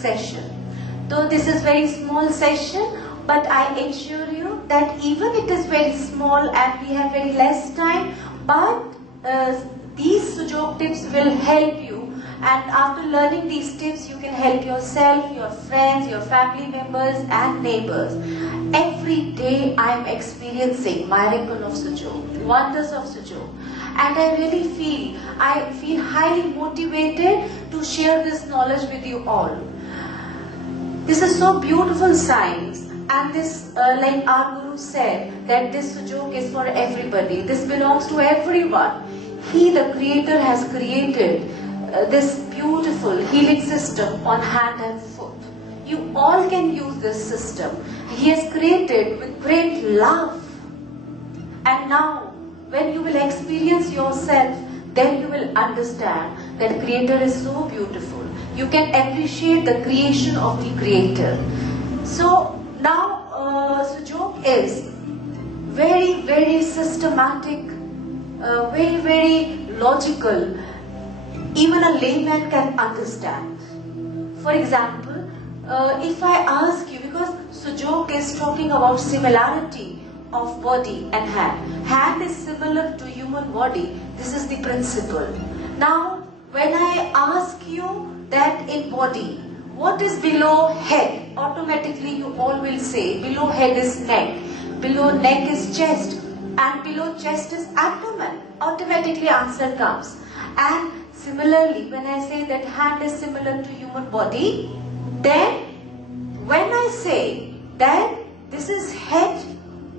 session. Though this is very small session, but I assure you that even it is very small and we have very less time, but these Su Jok tips will help you, and after learning these tips you can help yourself, your friends, your family members and neighbors. Every day I am experiencing miracle of Su Jok, wonders of Su Jok, and I really feel highly motivated to share this knowledge with you all. This is so beautiful science, and this, like our Guru said, that this Su Jok is for everybody. This belongs to everyone. He, the Creator, has created this beautiful healing system on hand and foot. You all can use this system. He has created with great love. And now, when you will experience yourself, then you will understand that Creator is so beautiful. You can appreciate the creation of the Creator. So now Su Jok is very, very systematic, very, very logical. Even a layman can understand. For example, if I ask you, because Su Jok is talking about similarity of body and hand. Hand is similar to human body. This is the principle. Now, when I ask you that in body, what is below head? Automatically you all will say, below head is neck, below neck is chest, and below chest is abdomen. Automatically answer comes. And similarly, when I say that hand is similar to human body, then when I say that this is head,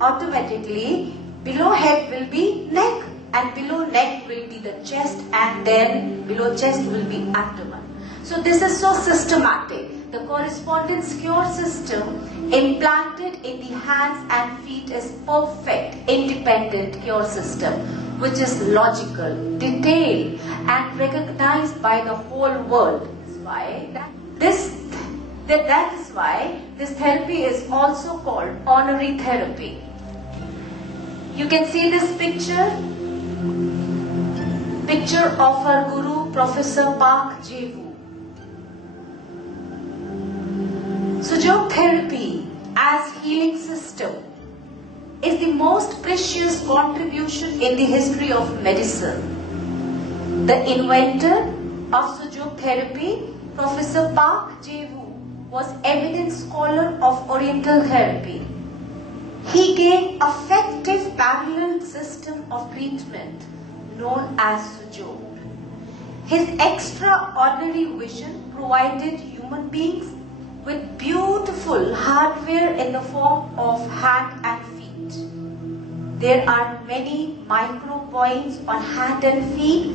automatically below head will be neck, and below neck will be the chest, and then below chest will be abdomen. So this is so systematic. The correspondence cure system implanted in the hands and feet is perfect, independent cure system, which is logical, detailed and recognized by the whole world. That is why this therapy is also called honorary therapy. You can see this picture of our Guru, Professor Park Jae Woo. Su Jok therapy as healing system is the most precious contribution in the history of medicine. The inventor of Su Jok therapy, Professor Park Jae Woo, was eminent scholar of Oriental therapy. He gave effective parallel system of treatment known as Su Jok. His extraordinary vision provided human beings with beautiful hardware in the form of hand and feet. There are many micro points on hand and feet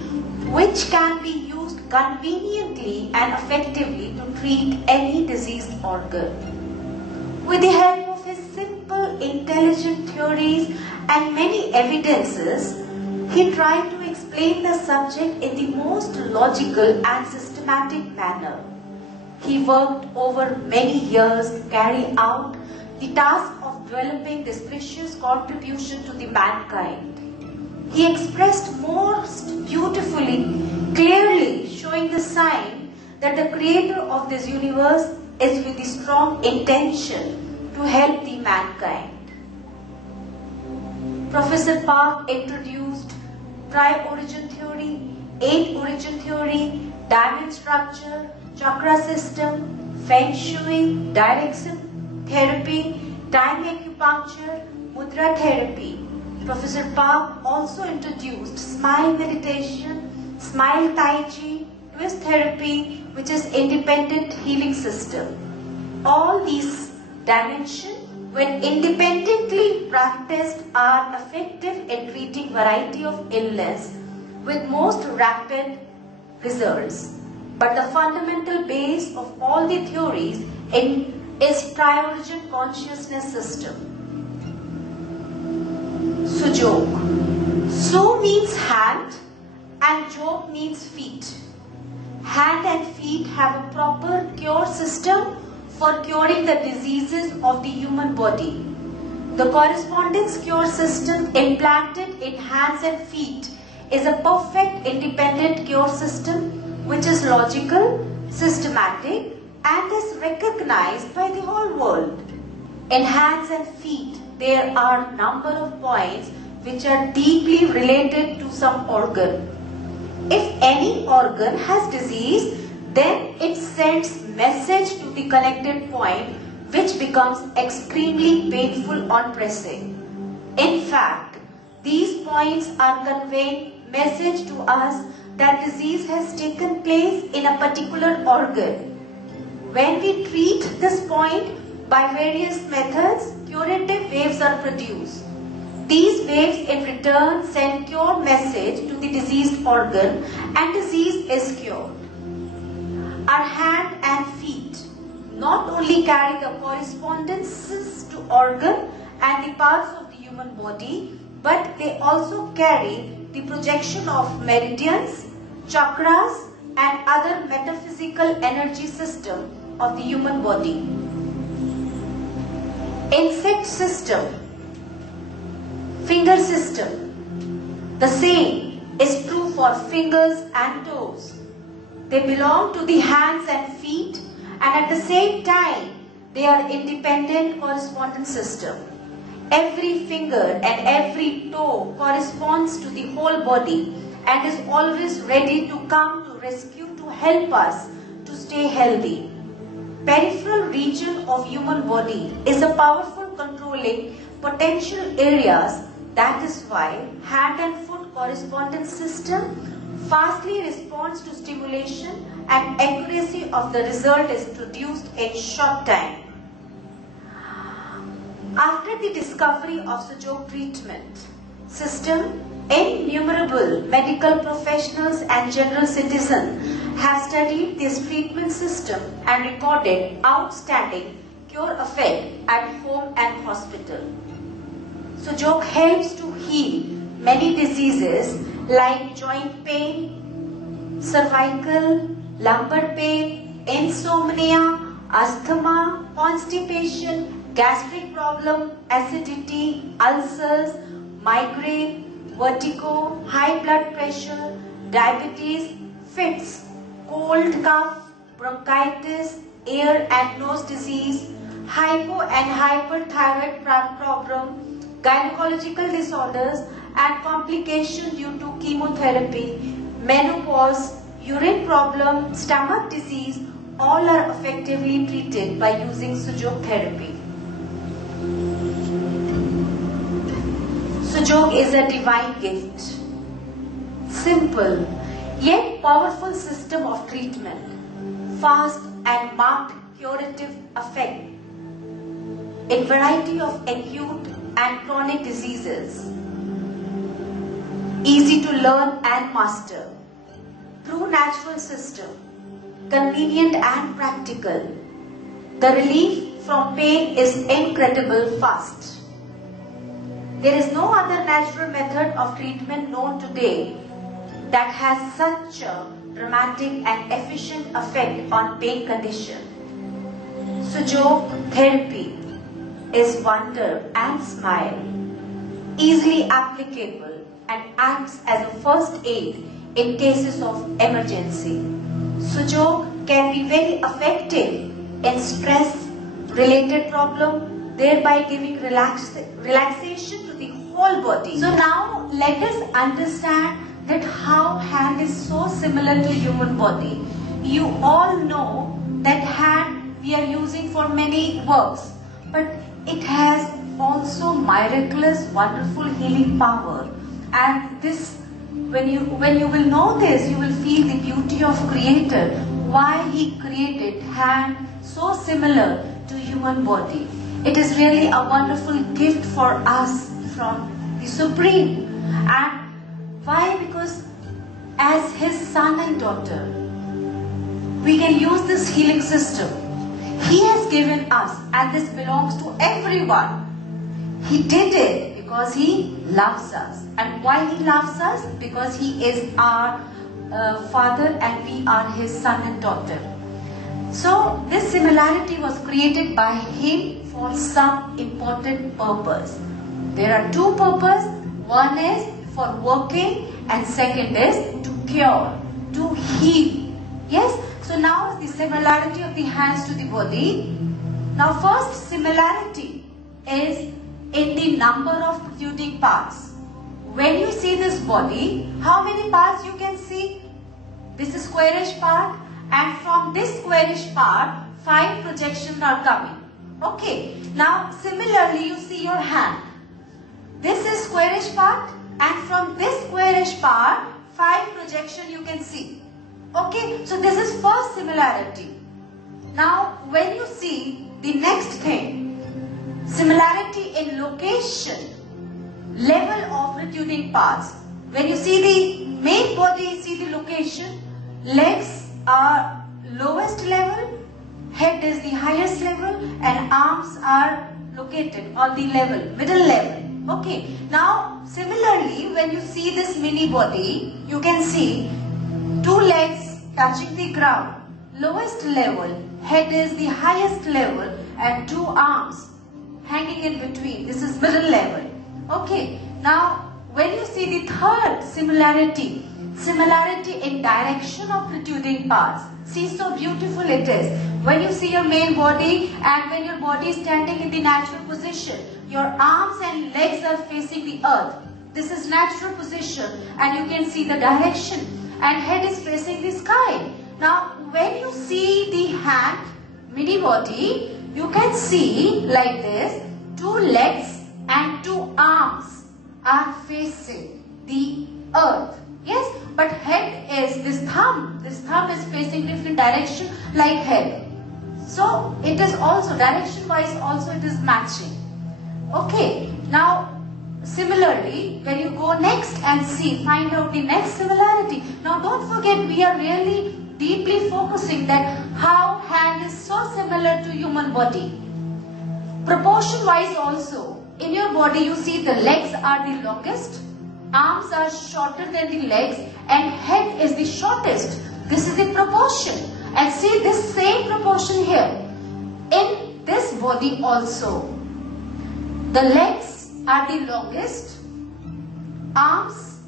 which can be used conveniently and effectively to treat any diseased organ. With the help of his simple, intelligent theories and many evidences, he tried to explain the subject in the most logical and systematic manner. He worked over many years to carry out the task of developing this precious contribution to the mankind. He expressed most beautifully, clearly showing the sign that the creator of this universe is with the strong intention to help the mankind. Professor Park introduced Triorigin theory, 8 origin theory, diamond structure, chakra system, feng shui, direction therapy, time acupuncture, mudra therapy. Professor Park also introduced smile meditation, smile tai chi, twist therapy, which is independent healing system. All these dimensions, when independently practiced, are effective in treating variety of illness with most rapid results. But the fundamental base of all the theories is Triorigin consciousness system. Su Jok. Su means hand and Jok means feet. Hand and feet have a proper cure system for curing the diseases of the human body. The correspondence cure system implanted in hands and feet is a perfect independent cure system which is logical, systematic and is recognized by the whole world. In hands and feet, there are number of points which are deeply related to some organ. If any organ has disease, then it sends message to the connected point, which becomes extremely painful on pressing. In fact, these points are conveying message to us that disease has taken place in a particular organ. When we treat this point by various methods, curative waves are produced. These waves in return send cure message to the diseased organ and disease is cured. Our hand and feet not only carry the correspondences to organ and the parts of the human body, but they also carry the projection of meridians, chakras and other metaphysical energy system of the human body. Insect system, finger system, the same is true for fingers and toes. They belong to the hands and feet, and at the same time they are independent correspondence system. Every finger and every toe corresponds to the whole body and is always ready to come to rescue, to help us to stay healthy. Peripheral region of human body is a powerful controlling potential areas. That is why hand and foot correspondence system fastly responds to stimulation and accuracy of the result is produced in short time. After the discovery of Su Jok treatment system, innumerable medical professionals and general citizens have studied this treatment system and recorded outstanding cure effect at home and hospital. Su Jok helps to heal many diseases like joint pain, cervical, lumbar pain, insomnia, asthma, constipation, gastric problem, acidity, ulcers, migraine, vertigo, high blood pressure, diabetes, fits, cold cough, bronchitis, ear and nose disease, hypo and hyperthyroid problem, gynecological disorders and complications due to chemotherapy, menopause, urine problem, stomach disease, all are effectively treated by using Su Jok therapy. Su Jok is a divine gift. Simple yet powerful system of treatment, fast and marked curative effect in variety of acute and chronic diseases, easy to learn and master, true natural system, convenient and practical. The relief from pain is incredible fast. There is no other natural method of treatment known today that has such a dramatic and efficient effect on pain condition. Su Jok therapy is wonder and smile, easily applicable and acts as a first aid in cases of emergency. Su Jok can be very effective in stress-related problem, thereby giving relaxation to the whole body. So now let us understand that how hand is so similar to human body. You all know that hand we are using for many works, but it has also miraculous, wonderful healing power. And this, when you will know this, you will feel the beauty of Creator. Why He created hand so similar to human body. It is really a wonderful gift for us from the Supreme. And why? Because as His son and daughter, we can use this healing system He has given us, and this belongs to everyone. He did it because He loves us. And why He loves us? Because He is our Father and we are His son and daughter. So this similarity was created by Him for some important purpose. There are two purposes. One is for working and second is to cure, to heal. Yes, So now the similarity of the hands to the body. Now first similarity is in the number of protruding parts. When you see this body, how many parts you can see? This is squarish part, and from this squarish part, 5 projections are coming. Okay, now similarly you see your hand. This is squarish part, and from this squarish part, 5 projection you can see. Okay, so this is first similarity. Now when you see the next thing, similarity in location, level of protruding parts. When you see the main body, see the location, legs are lowest level, head is the highest level, and arms are located on the level, middle level. Okay, now similarly when you see this mini body, you can see 2 legs touching the ground, lowest level, head is the highest level, and 2 arms hanging in between. This is middle level. Okay, now when you see the third similarity, similarity in direction of protruding parts. See, so beautiful it is. When you see your main body and when your body is standing in the natural position, your arms and legs are facing the earth. This is natural position, and you can see the direction, and head is facing the sky. Now when you see the hand, mini body, you can see like this, 2 legs and 2 arms are facing the earth. Yes, but head is this thumb is facing different direction like head. So it is also direction wise also it is matching. Okay, now similarly when you go next and see, find out the next similarity. Now don't forget, we are really deeply focusing that how hand is so similar to human body. Proportion wise also, in your body you see the legs are the longest, arms are shorter than the legs, and head is the shortest. This is the proportion. And see this same proportion here. In this body also, the legs are the longest, arms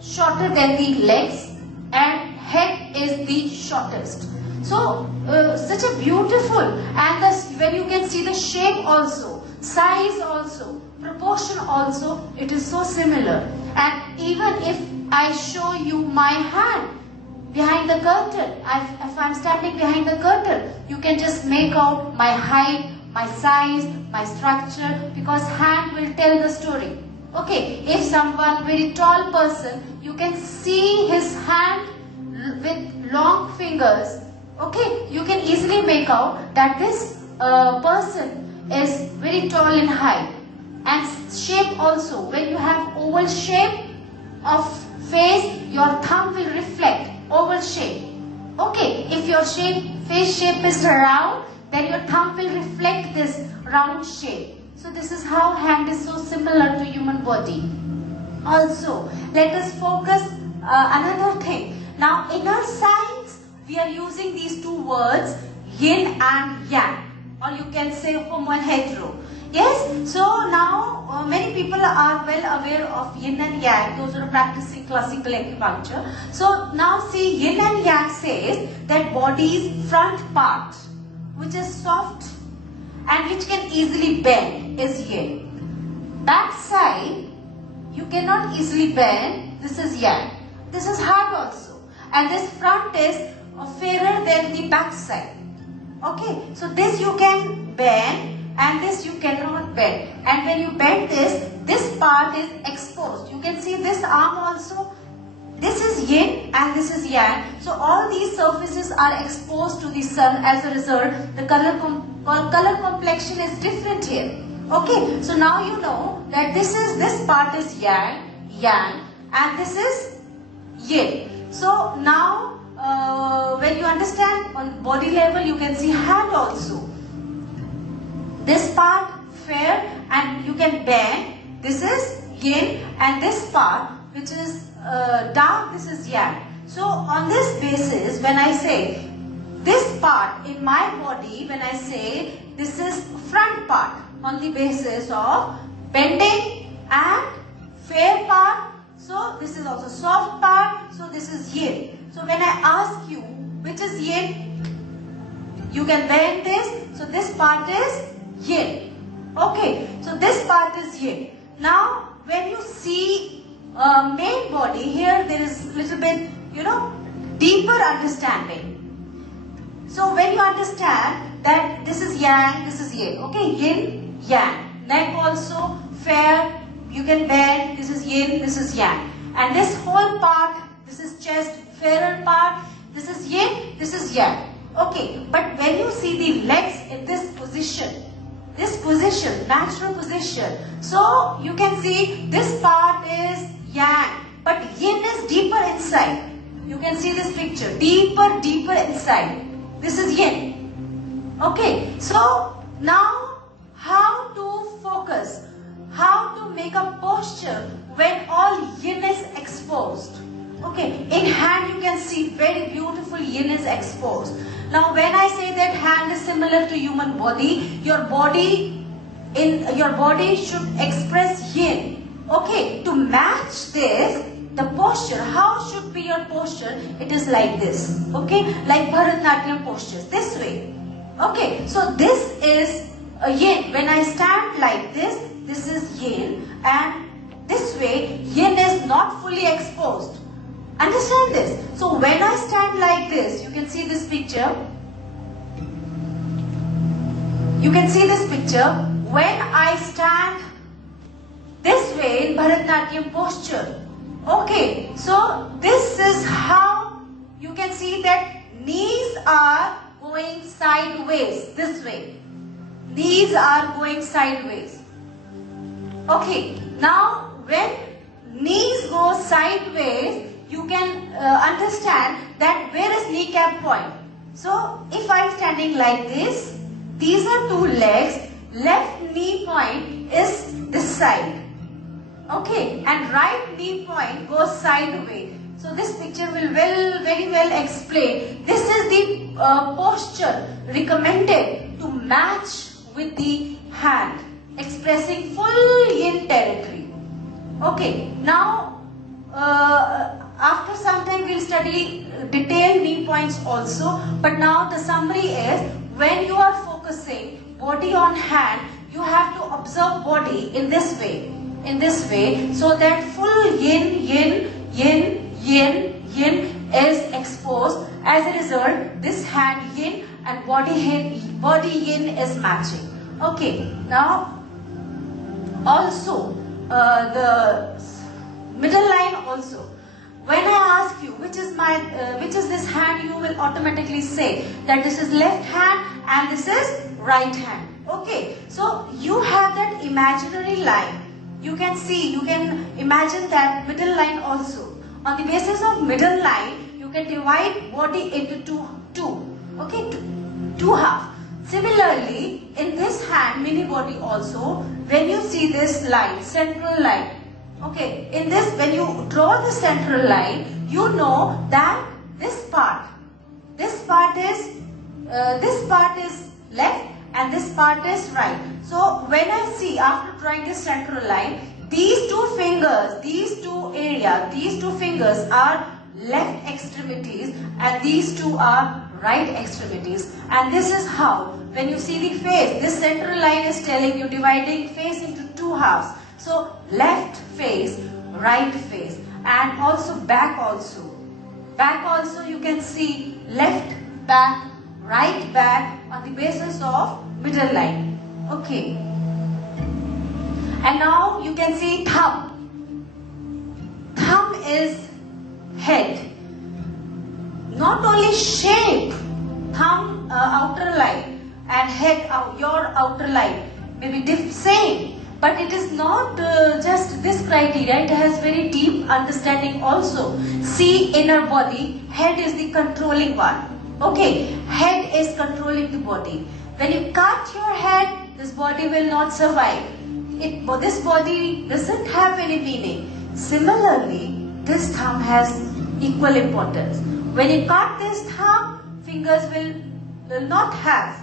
shorter than the legs, and head is the shortest. So such a beautiful, and when you can see the shape also, size also, proportion also, it is so similar. And even if I show you my hand behind the curtain, if I am standing behind the curtain, you can just make out my height, my size, my structure, because hand will tell the story. Okay, if someone very tall person, you can see his hand with long fingers. Okay, you can easily make out that this person is very tall in height. And shape also, when you have oval shape of face, your thumb will reflect oval shape. Okay, if your face shape is round, then your thumb will reflect this round shape. So this is how hand is so similar to human body. Also, let us focus another thing. Now in our science, we are using these 2 words, yin and yang, or you can say homo and hetero. Yes, so now many people are well aware of yin and yang, those who are practicing classical acupuncture. So now see, yin and yang says that body's front part, which is soft and which can easily bend, is yin. Back side, you cannot easily bend, this is yang. This is hard also. And this front is fairer than the back side. Okay, so this you can bend, and this you cannot bend. And when you bend this part is exposed. You can see this arm also. This is yin and this is yang. So all these surfaces are exposed to the sun. As a result, the color complexion is different here. Okay, so now you know that this part is yang, and this is yin. So now when you understand on body level, you can see hand also. This part fair and you can bend, this is yin, and this part which is dark, this is yang. So on this basis, when I say this part in my body, when I say this is front part, on the basis of bending and fair part, so this is also soft part, so this is yin. So when I ask you which is yin. You can bend this. So this part is yin. Okay, so this part is yin. Now when you see main body, here there is little bit, deeper understanding. So when you understand that this is yang, this is yin. Okay, yin, yang. Neck also fair, you can bend. This is yin, this is yang. And this whole part, this is chest, fairer part. This is yin, this is yang. Okay, but when you see the legs in this position, natural position, so you can see this part is yang, but yin is deeper inside. You can see this picture, deeper inside. This is yin. Okay, so now how to focus, how to make a posture when all yin is exposed. Okay, in hand you can see very beautiful yin is exposed. Now when I say that hand is similar to human body, your body should express yin. Okay, to match this, the posture, how should be your posture? It is like this. Okay, like Bharatanatyam postures, this way. Okay, so this is a yin. When I stand like this, this is yin, and this way yin is not fully exposed. Understand this. So when I stand like this, you can see this picture. When I stand this way in Bharatanatyam posture. Okay, so this is how you can see that knees are going sideways, this way. Knees are going sideways. Okay, now when knees go sideways, you can understand that where is kneecap point. So if I am standing like this, these are two legs, left knee point is this side. Okay, and right knee point goes sideways. So this picture will very well explain. This is the posture recommended to match with the hand, expressing full yin territory. Okay, now after some time we will study detailed knee points also, but now the summary is, when you are focusing body on hand, you have to observe body in this way, so that full yin is exposed. As a result, this hand yin and body yin is matching. Okay, now also the middle line also. When I ask you which is this hand, you will automatically say that this is left hand and this is right hand. Okay, so you have that imaginary line. You can imagine that middle line also. On the basis of middle line, you can divide body into two halves. Similarly, in this hand, mini body also, when you see this line, central line, okay, in this, when you draw the central line, you know that this part is left and this part is right. So when I see, after drawing this central line, these two fingers are left extremities and these two are right extremities. And this is how, when you see the face, this central line is telling you, dividing face into two halves. So left face, right face, and also back also. Back also you can see left back, right back on the basis of middle line. Okay. And now you can see thumb. Thumb is head. Not only shape, thumb outer line and head your outer line may be same, but it is not just this criteria, it has very deep understanding also. See inner body, head is the controlling one. Okay, head is controlling the body. When you cut your head, this body will not survive. This body doesn't have any meaning. Similarly, this thumb has equal importance. When you cut this thumb, fingers will not have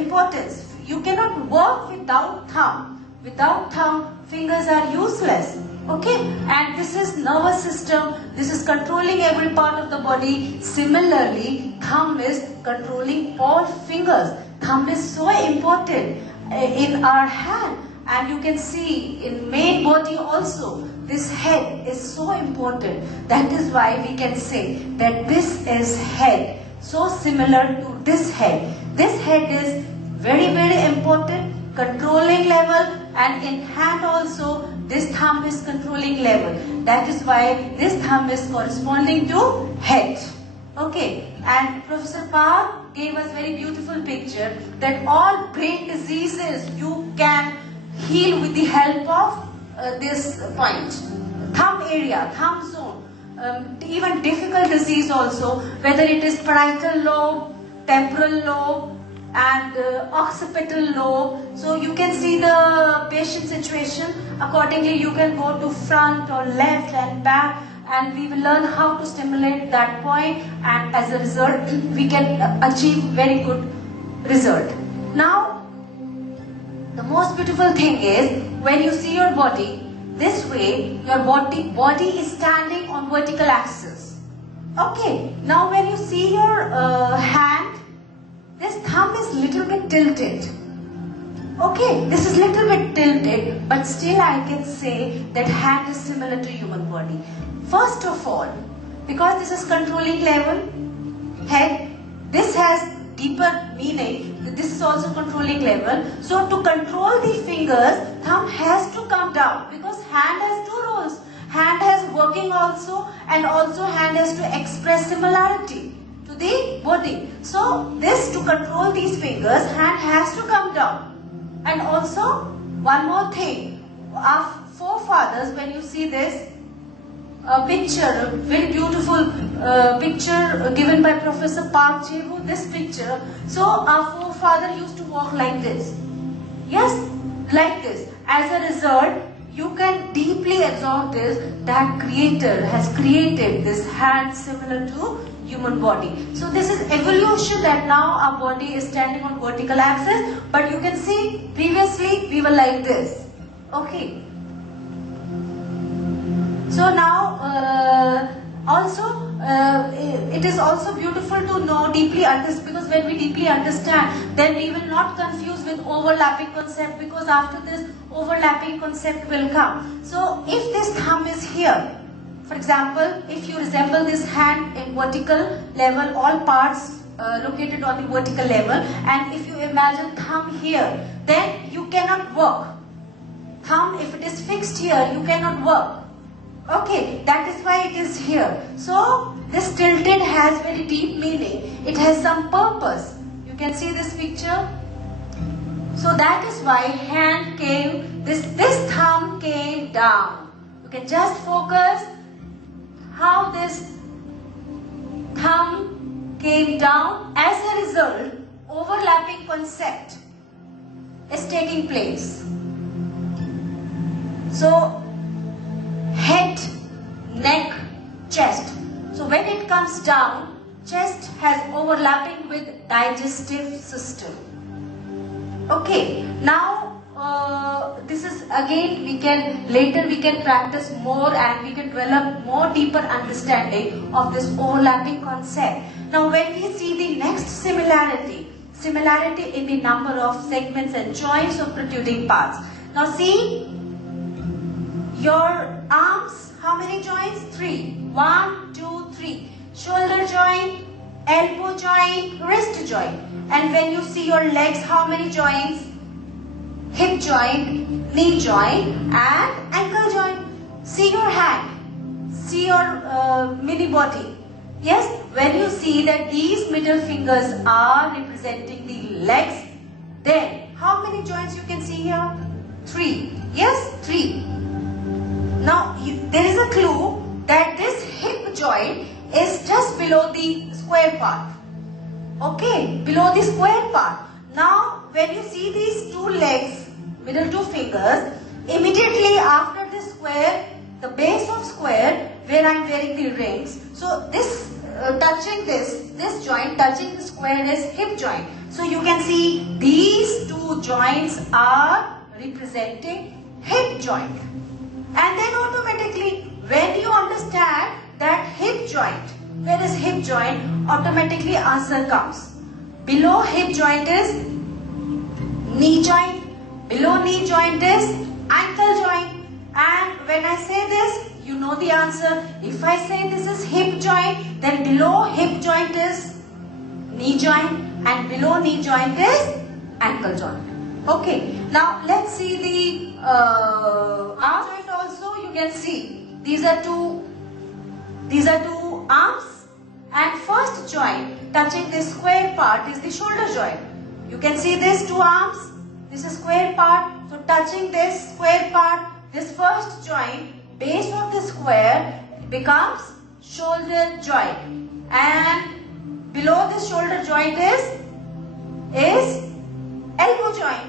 importance. You cannot work without thumb. Without thumb, fingers are useless. Okay, and this is nervous system, this is controlling every part of the body. Similarly, thumb is controlling all fingers. Thumb is so important in our hand, and you can see in main body also, this head is so important. That is why we can say that this is head, so similar to this head. This head is very important, controlling level, and in hand also this thumb is controlling level. That is why this thumb is corresponding to head. Okay, and Professor Park gave us very beautiful picture that all brain diseases you can heal with the help of this point. Thumb area, thumb zone, even difficult disease also, whether it is parietal lobe, temporal lobe, and occipital lobe. So you can see the patient situation. Accordingly, you can go to front or left and back, and we will learn how to stimulate that point, and as a result we can achieve very good result. Now the most beautiful thing is when you see your body this way, your body is standing on vertical axis. Okay, now when you see your hand, this thumb is little bit tilted. Okay, this is little bit tilted, but still I can say that hand is similar to human body. First of all, because this is controlling level, head, this has deeper meaning, this is also controlling level. So to control the fingers, thumb has to come down, because hand has two roles. Hand has working also, and also hand has to express similarity to the body. So this, to control these fingers, hand has to come down. And also one more thing, our forefathers, when you see this picture, very beautiful picture given by Professor Park Jae Woo, this picture. So our forefather used to walk like this. Yes, like this. As a result, you can deeply absorb this, that Creator has created this hand similar to human body. So this is evolution, that now our body is standing on vertical axis, but you can see previously we were like this. Okay. So now it is also beautiful to know, deeply understand, because when we deeply understand, then we will not confuse with overlapping concept, because after this overlapping concept will come. So if this thumb is here, for example, if you resemble this hand in vertical level, all parts located on the vertical level, and if you imagine thumb here, then you cannot work. Thumb, if it is fixed here, you cannot work. Okay, that is why it is here. So this tilted has very deep meaning. It has some purpose. You can see this picture. So that is why hand came, this thumb came down. You can just focus how this thumb came down. As a result, overlapping concept is taking place. So head, neck, chest. So when it comes down, chest has overlapping with digestive system. Okay, now this is again, later we can practice more, and we can develop more deeper understanding of this overlapping concept. Now when we see the next similarity in the number of segments and joints of protruding parts. Now see, your arms, how many joints? 3. 1, 2, 3. Shoulder joint, elbow joint, wrist joint. And when you see your legs, how many joints? Hip joint, knee joint, and ankle joint. See your hand, see your mini body. Yes, when you see that these middle fingers are representing the legs, then how many joints you can see here? 3. Yes, 3. Now there is a clue that this hip joint is just below the square part. Okay, below the square part. Now when you see these two legs, middle two fingers, immediately after this square, the base of square where I am wearing the rings, so this touching this joint touching the square is hip joint. So you can see these two joints are representing hip joint. And then automatically, when you understand that hip joint, where is hip joint, automatically answer comes. Below hip joint is knee joint, below knee joint is ankle joint. And when I say this, you know the answer. If I say this is hip joint, then below hip joint is knee joint and below knee joint is ankle joint. Okay, now let's see the arm joint also. You can see these are two arms, and first joint touching this square part is the shoulder joint. You can see these two arms, this is square part, so touching this square part, this first joint, base of the square becomes shoulder joint, and below this shoulder joint is elbow joint.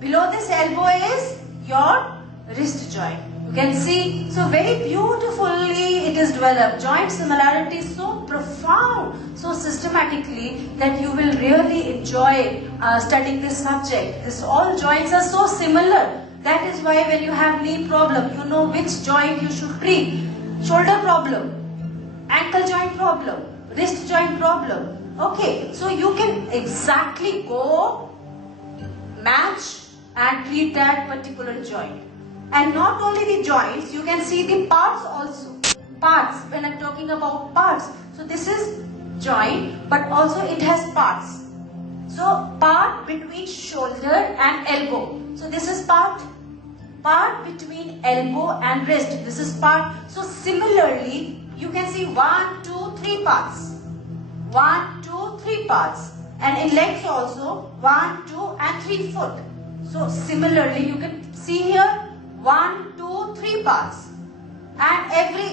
Below this elbow is your wrist joint. You can see, so very beautifully it is developed. Joint similarity is so profound, so systematically, that you will really enjoy studying this subject. All joints are so similar. That is why when you have knee problem, you know which joint you should treat. Shoulder problem, ankle joint problem, wrist joint problem. Okay, so you can exactly go match and treat that particular joint. And not only the joints, you can see the parts also. Parts, when I'm talking about parts. So this is joint, but also it has parts. So part between shoulder and elbow. So this is part between elbow and wrist. This is part. So similarly, you can see 1, 2, 3 parts. 1, 2, 3 parts. And in legs also 1, 2 and 3 foot. So similarly, you can see here 1, 2, 3 parts. And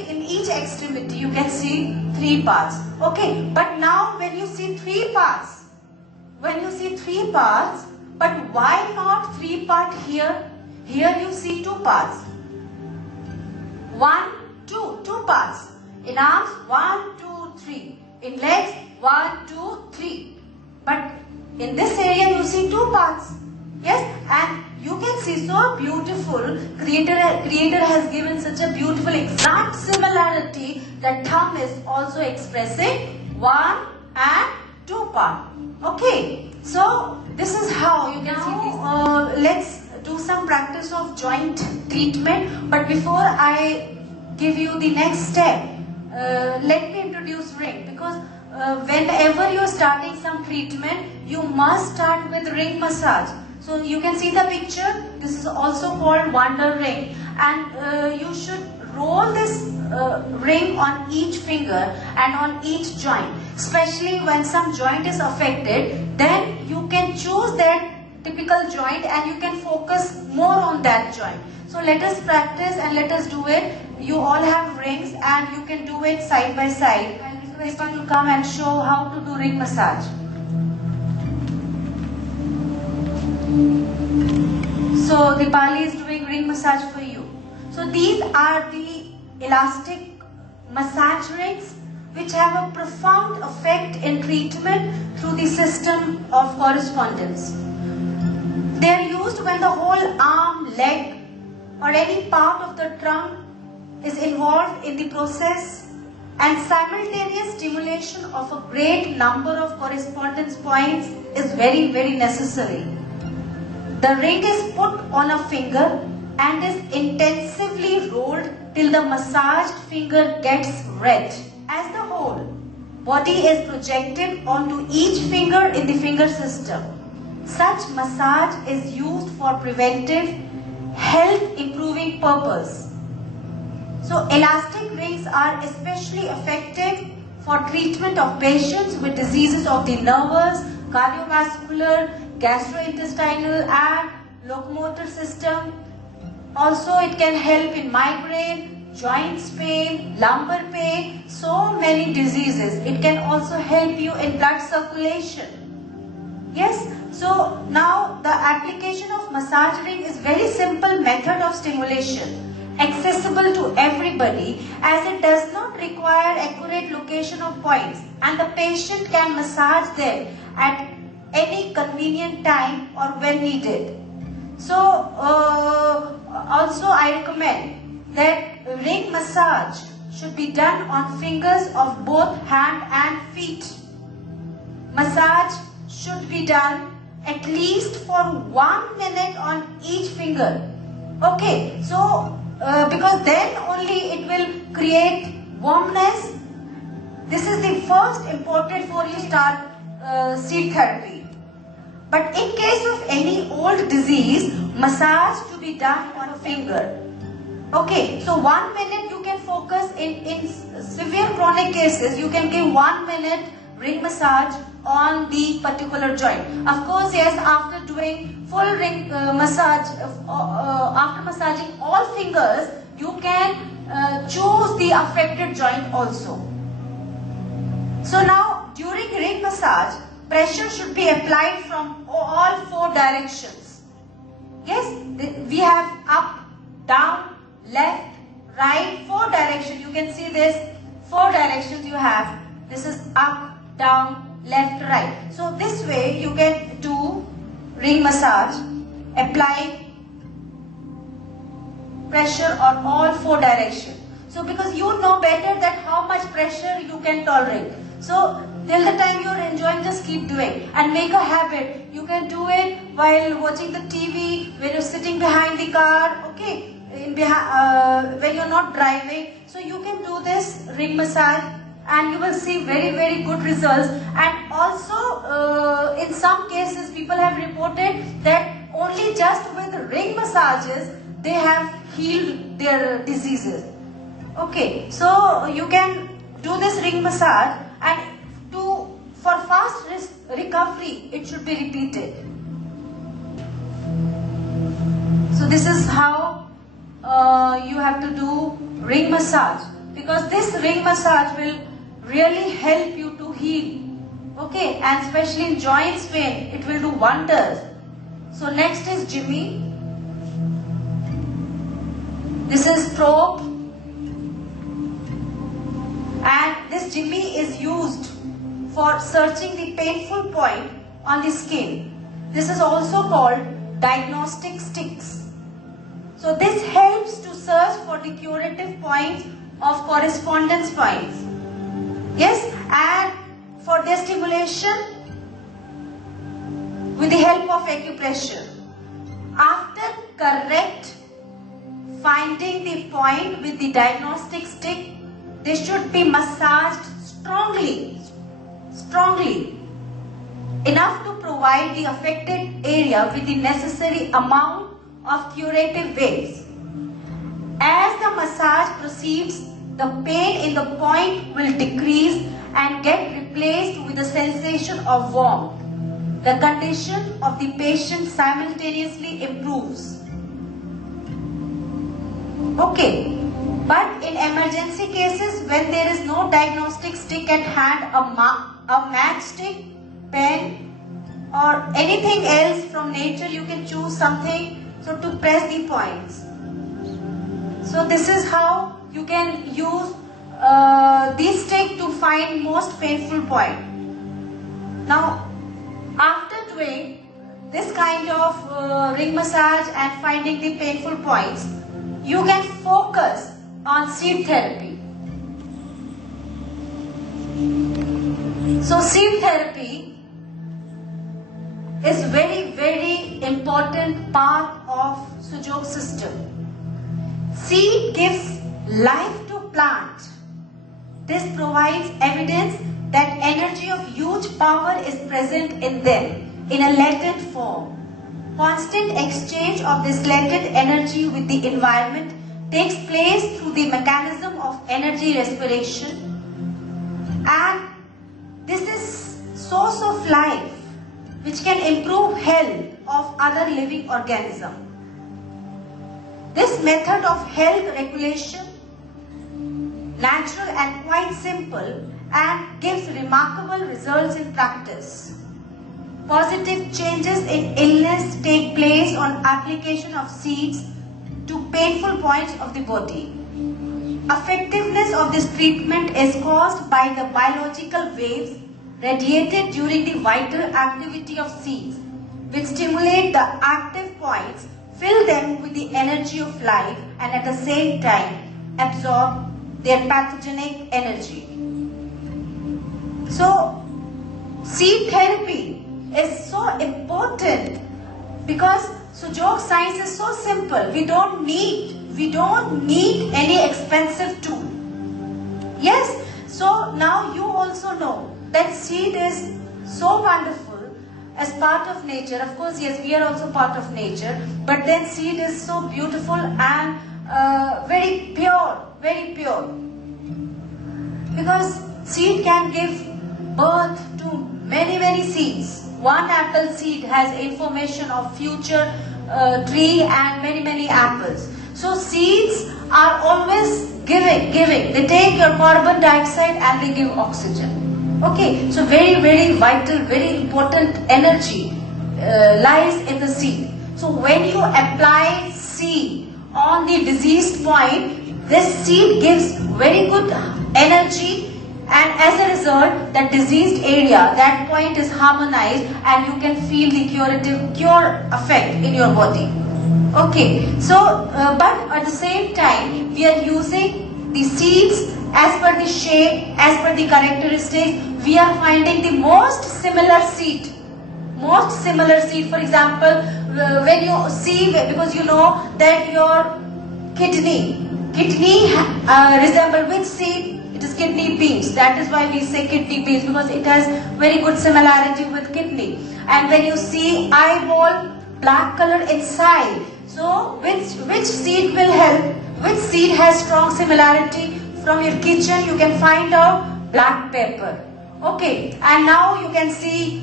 in each extremity you can see 3 parts. Okay, but now when you see 3 parts, but why not 3 part here? Here you see 2 parts. 1, 2, 2 parts. In arms 1, 2, 3. In legs 1, 2, 3. But in this area you see 2 parts. Yes, and you can see so beautiful. Creator has given such a beautiful exact similarity that thumb is also expressing 1 and 2 part. Okay, so this is how you can see this. Let's do some practice of joint treatment. But before I give you the next step, let me introduce ring, because whenever you are starting some treatment, you must start with ring massage. So you can see the picture. This is also called wonder ring, and you should roll this ring on each finger and on each joint. Especially when some joint is affected, then you can choose that typical joint and you can focus more on that joint. So let us practice and let us do it. You all have rings and you can do it side by side. I request you to come and show how to do ring massage. So Dipali is doing ring massage for you. So these are the elastic massage rings which have a profound effect in treatment through the system of correspondence. They are used when the whole arm, leg or any part of the trunk is involved in the process, and simultaneous stimulation of a great number of correspondence points is very, very necessary. The ring is put on a finger and is intensively rolled till the massaged finger gets red. As the whole body is projected onto each finger in the finger system. Such massage is used for preventive, health improving purpose. So elastic rings are especially effective for treatment of patients with diseases of the nervous, cardiovascular, gastrointestinal and locomotor system. Also it can help in migraine, joints pain, lumbar pain, so many diseases. It can also help you in blood circulation. Yes, so now the application of massage ring is very simple method of stimulation, accessible to everybody as it does not require accurate location of points and the patient can massage them at any convenient time or when needed. So also I recommend that ring massage should be done on fingers of both hand and feet. Massage should be done at least for 1 minute on each finger. Okay, so because then only it will create warmness. This is the first important before you start seed therapy. But in case of any old disease, massage to be done on a finger. Okay, so 1 minute you can focus in severe chronic cases, you can give 1 minute ring massage on the particular joint. Of course, yes, after doing full ring massage, after massaging all fingers, you can choose the affected joint also. So now, during ring massage, pressure should be applied from all 4 directions. Yes, we have up, down, left, right, 4 directions. You can see this 4 directions you have. This is up, down, left, right. So this way you can do ring massage, apply pressure on all 4 directions. So because you know better that how much pressure you can tolerate. So till the time you are enjoying, just keep doing and make a habit. You can do it while watching the TV, when you're sitting behind the car, okay, when you're not driving. So you can do this ring massage and you will see very good results. And also in some cases people have reported that only just with ring massages they have healed their diseases. Okay, so you can do this ring massage, and for fast recovery it should be repeated. So this is how you have to do ring massage, because this ring massage will really help you to heal. Okay, and especially in joints pain, it will do wonders. So next is Jimmy. This is probe, and this Jimmy is used for searching the painful point on the skin. This is also called diagnostic sticks. So this helps to search for the curative points of correspondence points. Yes, and for their stimulation with the help of acupressure. After correct finding the point with the diagnostic stick, they should be massaged strongly, enough to provide the affected area with the necessary amount of curative waves. As the massage proceeds, the pain in the point will decrease and get replaced with a sensation of warmth. The condition of the patient simultaneously improves. Okay, but in emergency cases, when there is no diagnostic stick at hand, a matchstick, pen, or anything else from nature, you can choose something so to press the points. So this is how you can use this stick to find most painful point. Now, after doing this kind of ring massage and finding the painful points, you can focus on seed therapy. So seed therapy is very important part of Su Jok system. Seed gives life to plant. This provides evidence that energy of huge power is present in them in a latent form. Constant exchange of this latent energy with the environment takes place through the mechanism of energy respiration, and this is source of life which can improve health of other living organisms. This method of health regulation, natural and quite simple, and gives remarkable results in practice. Positive changes in illness take place on application of seeds to painful points of the body. Effectiveness of this treatment is caused by the biological waves radiated during the vital activity of seeds, which stimulate the active points fill them with the energy of life and at the same time absorb their pathogenic energy. So, seed therapy is so important because Sujok science is so simple. We don't need any expensive tool. Yes, so now you also know that seed is so wonderful as part of nature. Of course, yes, we are also part of nature, but then seed is so beautiful and very pure, very pure. Because seed can give birth to many seeds. One apple seed has information of future tree and many apples. So seeds are always giving. They take your carbon dioxide and they give oxygen. Okay, so very vital, very important energy lies in the seed. So when you apply seed on the diseased point, this seed gives very good energy, and as a result, that diseased area, that point is harmonized and you can feel the cure effect in your body. Okay, so but at the same time, we are using the seeds as per the shape, as per the characteristics. We are finding the most similar seed. For example, when you see, because you know that your kidney resemble which seed? It is kidney beans. That is why we say kidney beans, because it has very good similarity with kidney. And when you see eyeball, black color inside, so which seed will help? Which seed has strong similarity? From your kitchen you can find out black pepper. Okay, and now you can see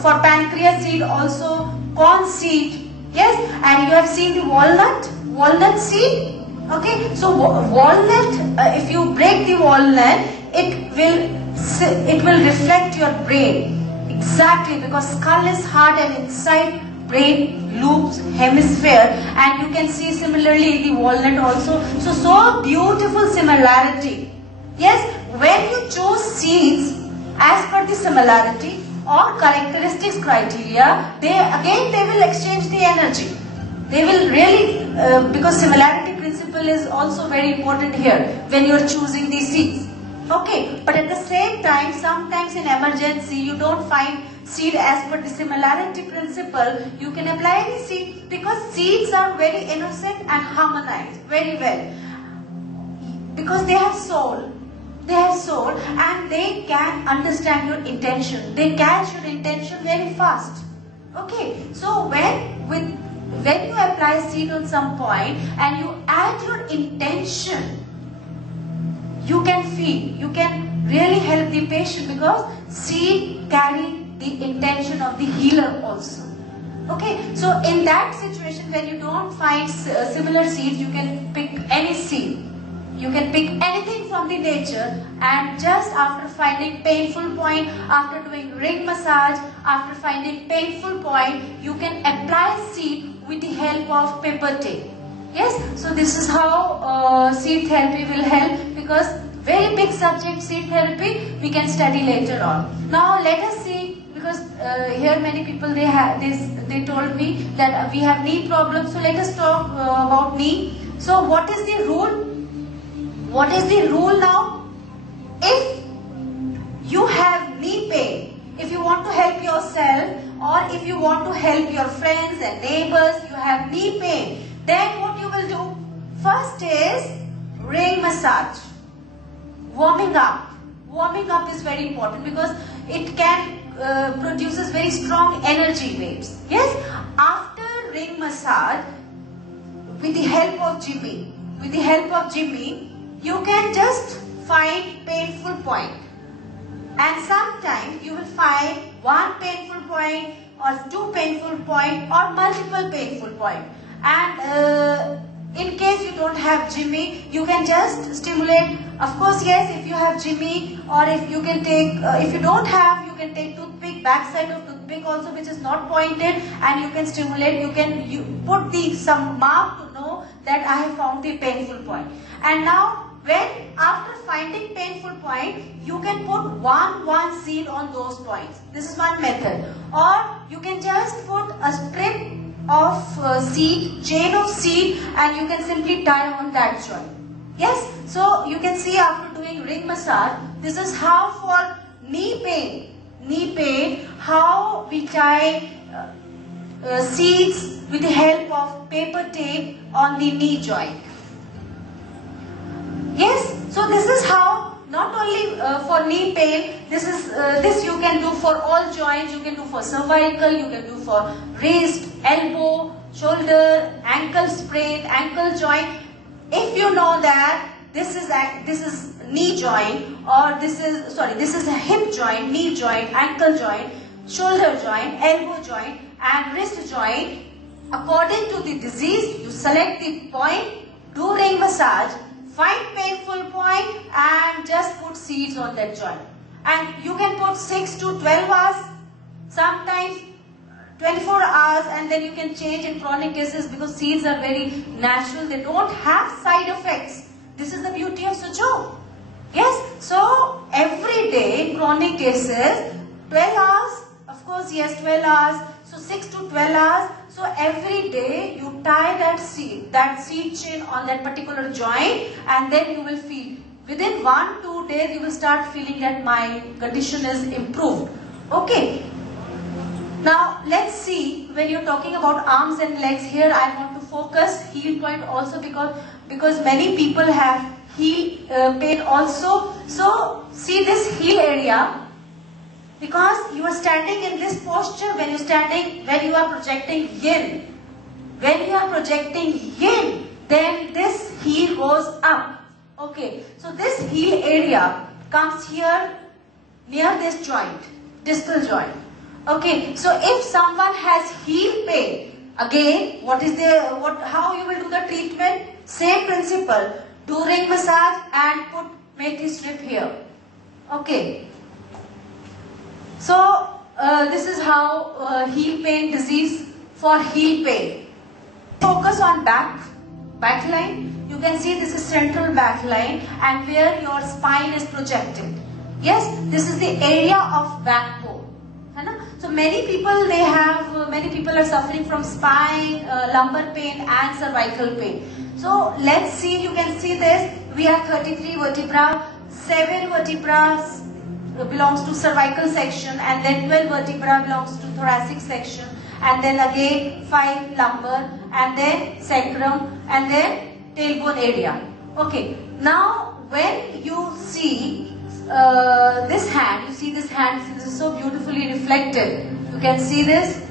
for pancreas seed also corn seed. Yes, and you have seen the walnut seed. Okay, so walnut, if you break the walnut, it will reflect your brain. Exactly, because skull is hard and inside brain loops hemisphere, and you can see similarly the walnut also. So beautiful similarity. Yes, when you choose seeds as per the similarity or characteristics criteria, they will exchange the energy. They will really, because similarity principle is also very important here when you are choosing these seeds. Okay, but at the same time, sometimes in emergency you don't find seed as per the similarity principle. You can apply any seed, because seeds are very innocent and harmonized very well, because they have soul. And they can understand your intention. They catch your intention very fast. Okay, so when you apply seed on some point and you add your intention, you can feel, you can really help the patient, because seed carry the intention of the healer also. Okay, so in that situation, when you don't find similar seeds, you can pick any seed. You can pick anything from the nature, and just after finding painful point, after doing ring massage, after finding painful point, you can apply seed with the help of paper tape. Yes, so this is how seed therapy will help, because very big subject seed therapy we can study later on. Now let us see, because here many people they told me that we have knee problems, so let us talk about knee. So what is the rule? What is the rule now? If you have knee pain, if you want to help yourself or if you want to help your friends and neighbors, you have knee pain, then what you will do? First is ring massage. Warming up. Warming up is very important, because it can produces very strong energy waves. Yes, after ring massage, with the help of Jimmy, you can just find painful point, and sometimes you will find one painful point or two painful point or multiple painful point. And in case you don't have Jimmy, you can just stimulate. Of course, yes, if you have Jimmy, or if you can take, if you don't have, you can take toothpick, backside of toothpick also, which is not pointed, and you can stimulate. You put some mark to know that I have found the painful point. And now, after finding painful point, you can put one seed on those points. This is one method. Or you can just put a strip seed, chain of seed, and you can simply tie on that joint. Yes, so you can see after doing ring massage, this is how for knee pain, how we tie seeds with the help of paper tape on the knee joint. Yes, so this is how, not only for knee pain, this you can do for all joints. You can do for cervical, you can do for wrist, elbow, shoulder, ankle sprain, ankle joint. If you know that this is knee joint, or this is a hip joint, knee joint, ankle joint, shoulder joint, elbow joint, and wrist joint, according to the disease, you select the point, do ring massage, find painful point, and just put seeds on that joint. And you can put 6 to 12 hours, sometimes 24 hours, and then you can change in chronic cases, because seeds are very natural. They don't have side effects. This is the beauty of Su Jok. Yes, so every day in chronic cases, 12 hours, of course, yes, 12 hours, so 6 to 12 hours. So every day you tie that seed chain on that particular joint, and then you will feel, within 1-2 days you will start feeling that my condition is improved. Okay. Now let's see, when you're talking about arms and legs, here I want to focus heel point also, because many people have heel pain also. So see this heel area, because you are standing in this posture when you are projecting yin. When you are projecting yin, then this heel goes up. Okay, so this heel area comes here near this joint, distal joint. Okay, so if someone has heel pain, again, how you will do the treatment? Same principle. Do ring massage and make the strip here. Okay. So this is how heel pain disease for heel pain. Focus on back line. You can see this is central back line, and where your spine is projected. Yes, this is the area of backbone. So many people are suffering from spine, lumbar pain, and cervical pain. So let's see. You can see this. We have 33 vertebrae, 7 vertebrae belongs to cervical section, and then 12 vertebra belongs to thoracic section, and then again 5 lumbar, and then sacrum, and then tailbone area. Okay, now when you see this hand, this is so beautifully reflected. You can see this.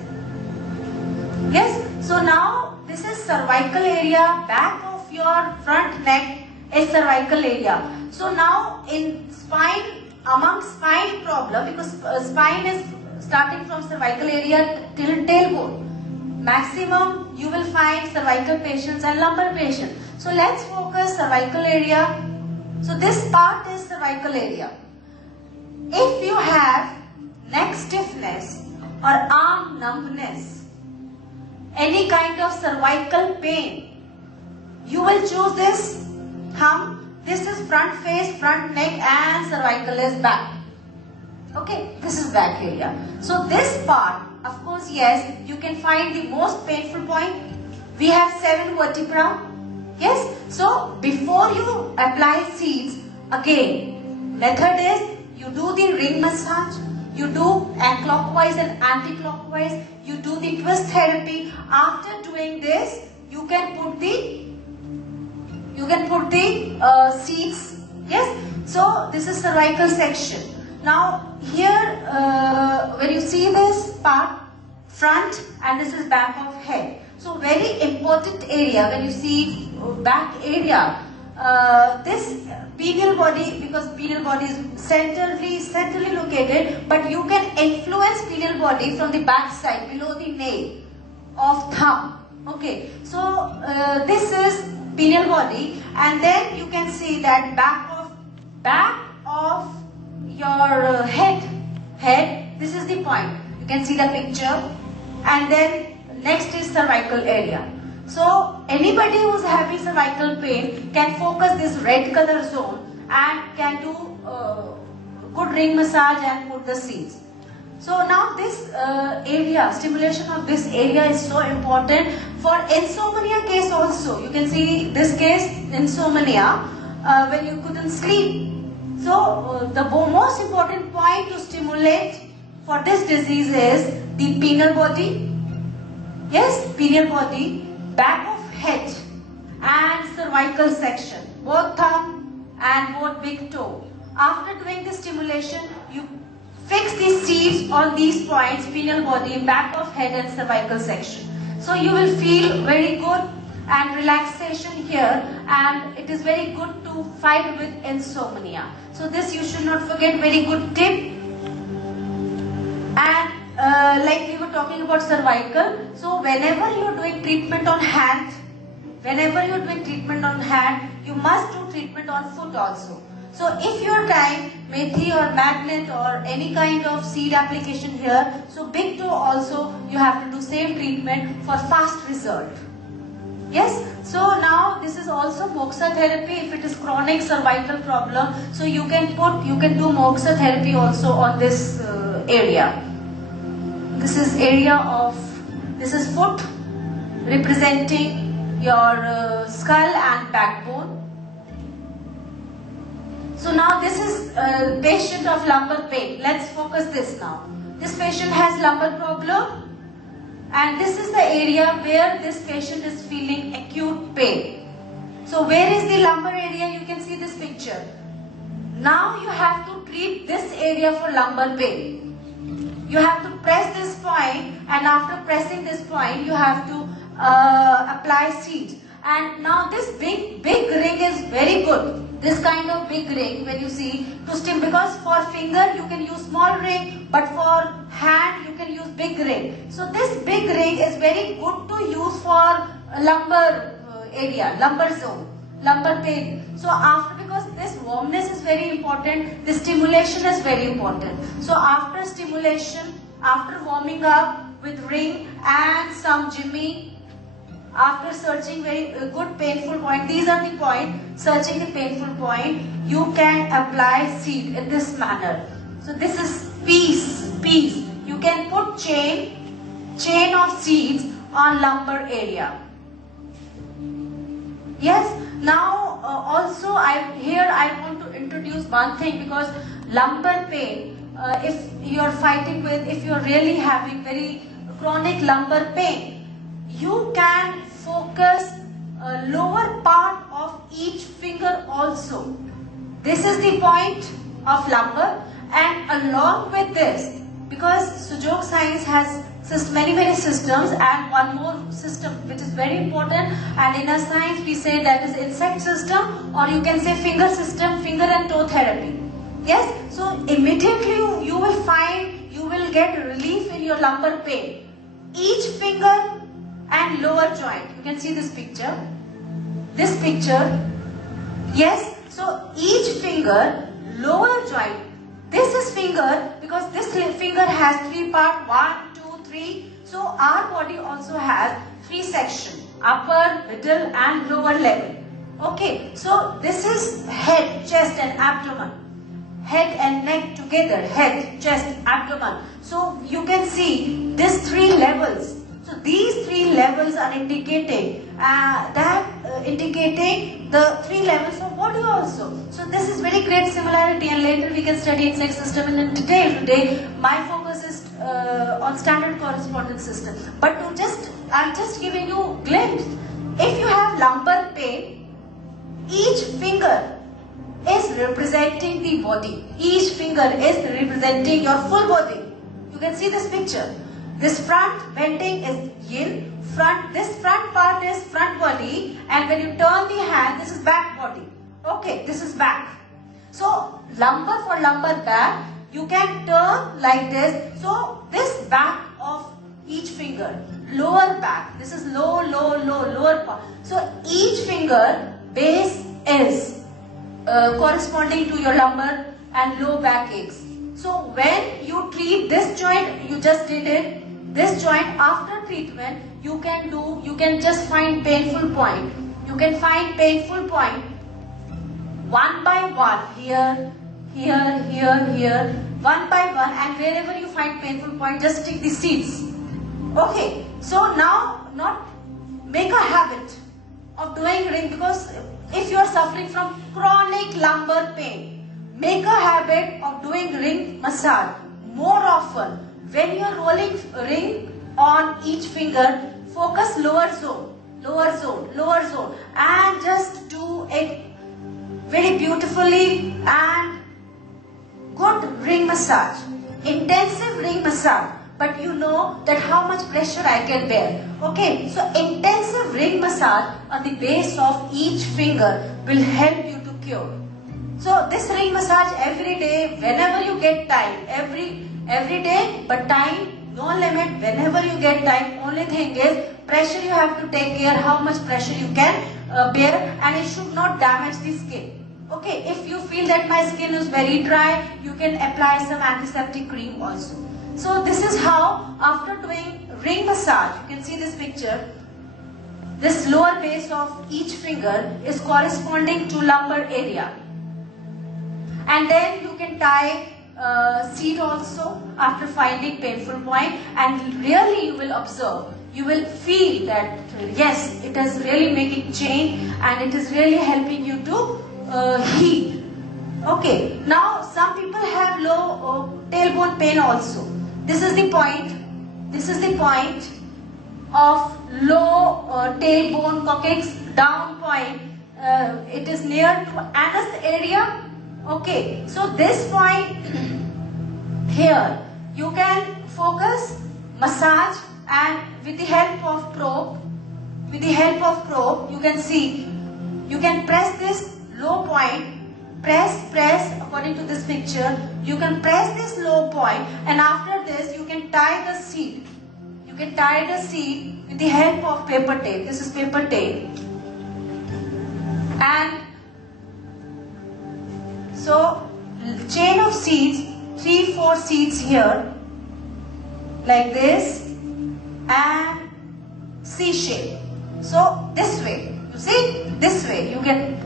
Yes, so now this is cervical area, back of your front neck is cervical area. So now in spine, among spine problem, because spine is starting from cervical area till tailbone, maximum you will find cervical patients and lumbar patients. So let's focus cervical area. So this part is cervical area. If you have neck stiffness or arm numbness, any kind of cervical pain, you will choose this thumb. This is front face, front neck, and cervical is back. Okay, this is back area. So this part, of course, yes, you can find the most painful point. We have 7 vertebra. Yes, so before you apply seeds, again, method is you do the ring massage, you do clockwise and anti-clockwise, you do the twist therapy. After doing this, you can put the seeds. Yes, so this is cervical section. Now here, when you see this part, front, and this is back of head. So very important area when you see back area. This pineal body, because pineal body is centrally located, but you can influence pineal body from the back side, below the nail of thumb. Okay, so this is pineal body, and then you can see that back of your head, this is the point. You can see the picture, and then next is cervical area. So anybody who is having cervical pain can focus this red color zone and can do good ring massage and put the seeds. So now this area, stimulation of this area is so important for insomnia case also. You can see this case, insomnia, when you couldn't sleep. So the most important point to stimulate for this disease is the penile body, yes, penile body, back of head and cervical section, both thumb and both big toe. After doing this stimulation, you fix these seeds on these points, penile body, back of head and cervical section. So you will feel very good and relaxation here, and it is very good to fight with insomnia. So this you should not forget, very good tip. And like we were talking about cervical, so whenever you are doing treatment on hand, you must do treatment on foot also. So if you are trying methi or magnet or any kind of seed application here, so big toe also you have to do same treatment for fast result. Yes, so now this is also moxa therapy if it is chronic cervical problem. So you can do moxa therapy also on this area. This is this is foot representing your skull and backbone. So now this is a patient of lumbar pain. Let's focus this now. This patient has lumbar problem, and this is the area where this patient is feeling acute pain. So where is the lumbar area? You can see this picture. Now you have to treat this area for lumbar pain. You have to press this point, and after pressing this point you have to apply seed. And now this big ring is very good. This kind of big ring, when you see, to stim, because for finger you can use small ring, but for hand you can use big ring. So this big ring is very good to use for lumbar area, lumbar zone, lumbar pain. So after, because this warmness is very important, the stimulation is very important. So after stimulation, after warming up with ring and some jimmy, after searching very good painful point, these are the point, searching the painful point, you can apply seed in this manner. So this is piece. You can put chain of seeds on lumbar area. Yes. Now also I want to introduce one thing, because lumbar pain, if you are fighting with, if you are really having very chronic lumbar pain, you can focus lower part of each finger also. This is the point of lumbar, and along with this, because Su Jok science has many systems, and one more system which is very important, and in our science we say that is insect system, or you can say finger system, finger and toe therapy. Yes, so immediately you will find, you will get relief in your lumbar pain. Each finger and lower joint, you can see this picture, yes, so each finger, lower joint, this is finger, because this finger has 3 parts, 1, 2, 3, so our body also has 3 sections, upper, middle and lower level. Okay, so this is head, chest and abdomen, head and neck together, head, chest, abdomen. So you can see these 3 levels. So these 3 levels are indicating indicating the 3 levels of body also. So this is very great similarity, and later we can study insect system in detail. Today my focus is on standard correspondence system. But I'm just giving you glimpse. If you have lumbar pain, each finger is representing the body. Each finger is representing your full body. You can see this picture. This front bending is yin, this front part is front body, and when you turn the hand, this is back body. Okay, this is back. So lumbar for lumbar back, you can turn like this. So this back of each finger, lower back, this is lower part. So each finger base is corresponding to your lumbar and low back aches. So when you treat this joint, you just did it. This joint, after treatment, you can just find painful point. You can find painful point one by one here, here, here, here, one by one, and wherever you find painful point, just take the seeds. Okay, so now not make a habit of doing ring, because if you are suffering from chronic lumbar pain, make a habit of doing ring massage more often. When you are rolling ring on each finger, focus lower zone, lower zone, lower zone, and just do it very beautifully and good ring massage, intensive ring massage. But you know that how much pressure I can bear. Okay, so intensive ring massage on the base of each finger will help you to cure. So this ring massage every day, whenever you get time, every day, but time, no limit, whenever you get time. Only thing is, pressure you have to take care how much pressure you can bear, and it should not damage the skin. Okay, if you feel that my skin is very dry, you can apply some antiseptic cream also. So this is how, after doing ring massage, you can see this picture, this lower base of each finger is corresponding to lumbar area. And then you can tie seed also after finding painful point, and really you will observe, you will feel that yes, it is really making change and it is really helping you to heal. Okay, now some people have low tailbone pain also. This is the point. This is the point of low tailbone, coccyx, down point. It is near to anus area. Okay, so this point here, you can focus, massage, and with the help of probe, you can see, you can press this low point. Press according to this picture. You can press this low point, and after this you can tie the seed. You can tie the seed with the help of paper tape. This is paper tape. And so chain of seeds, 3-4 seeds here, like this, and C shape. So this way, you see, this way you can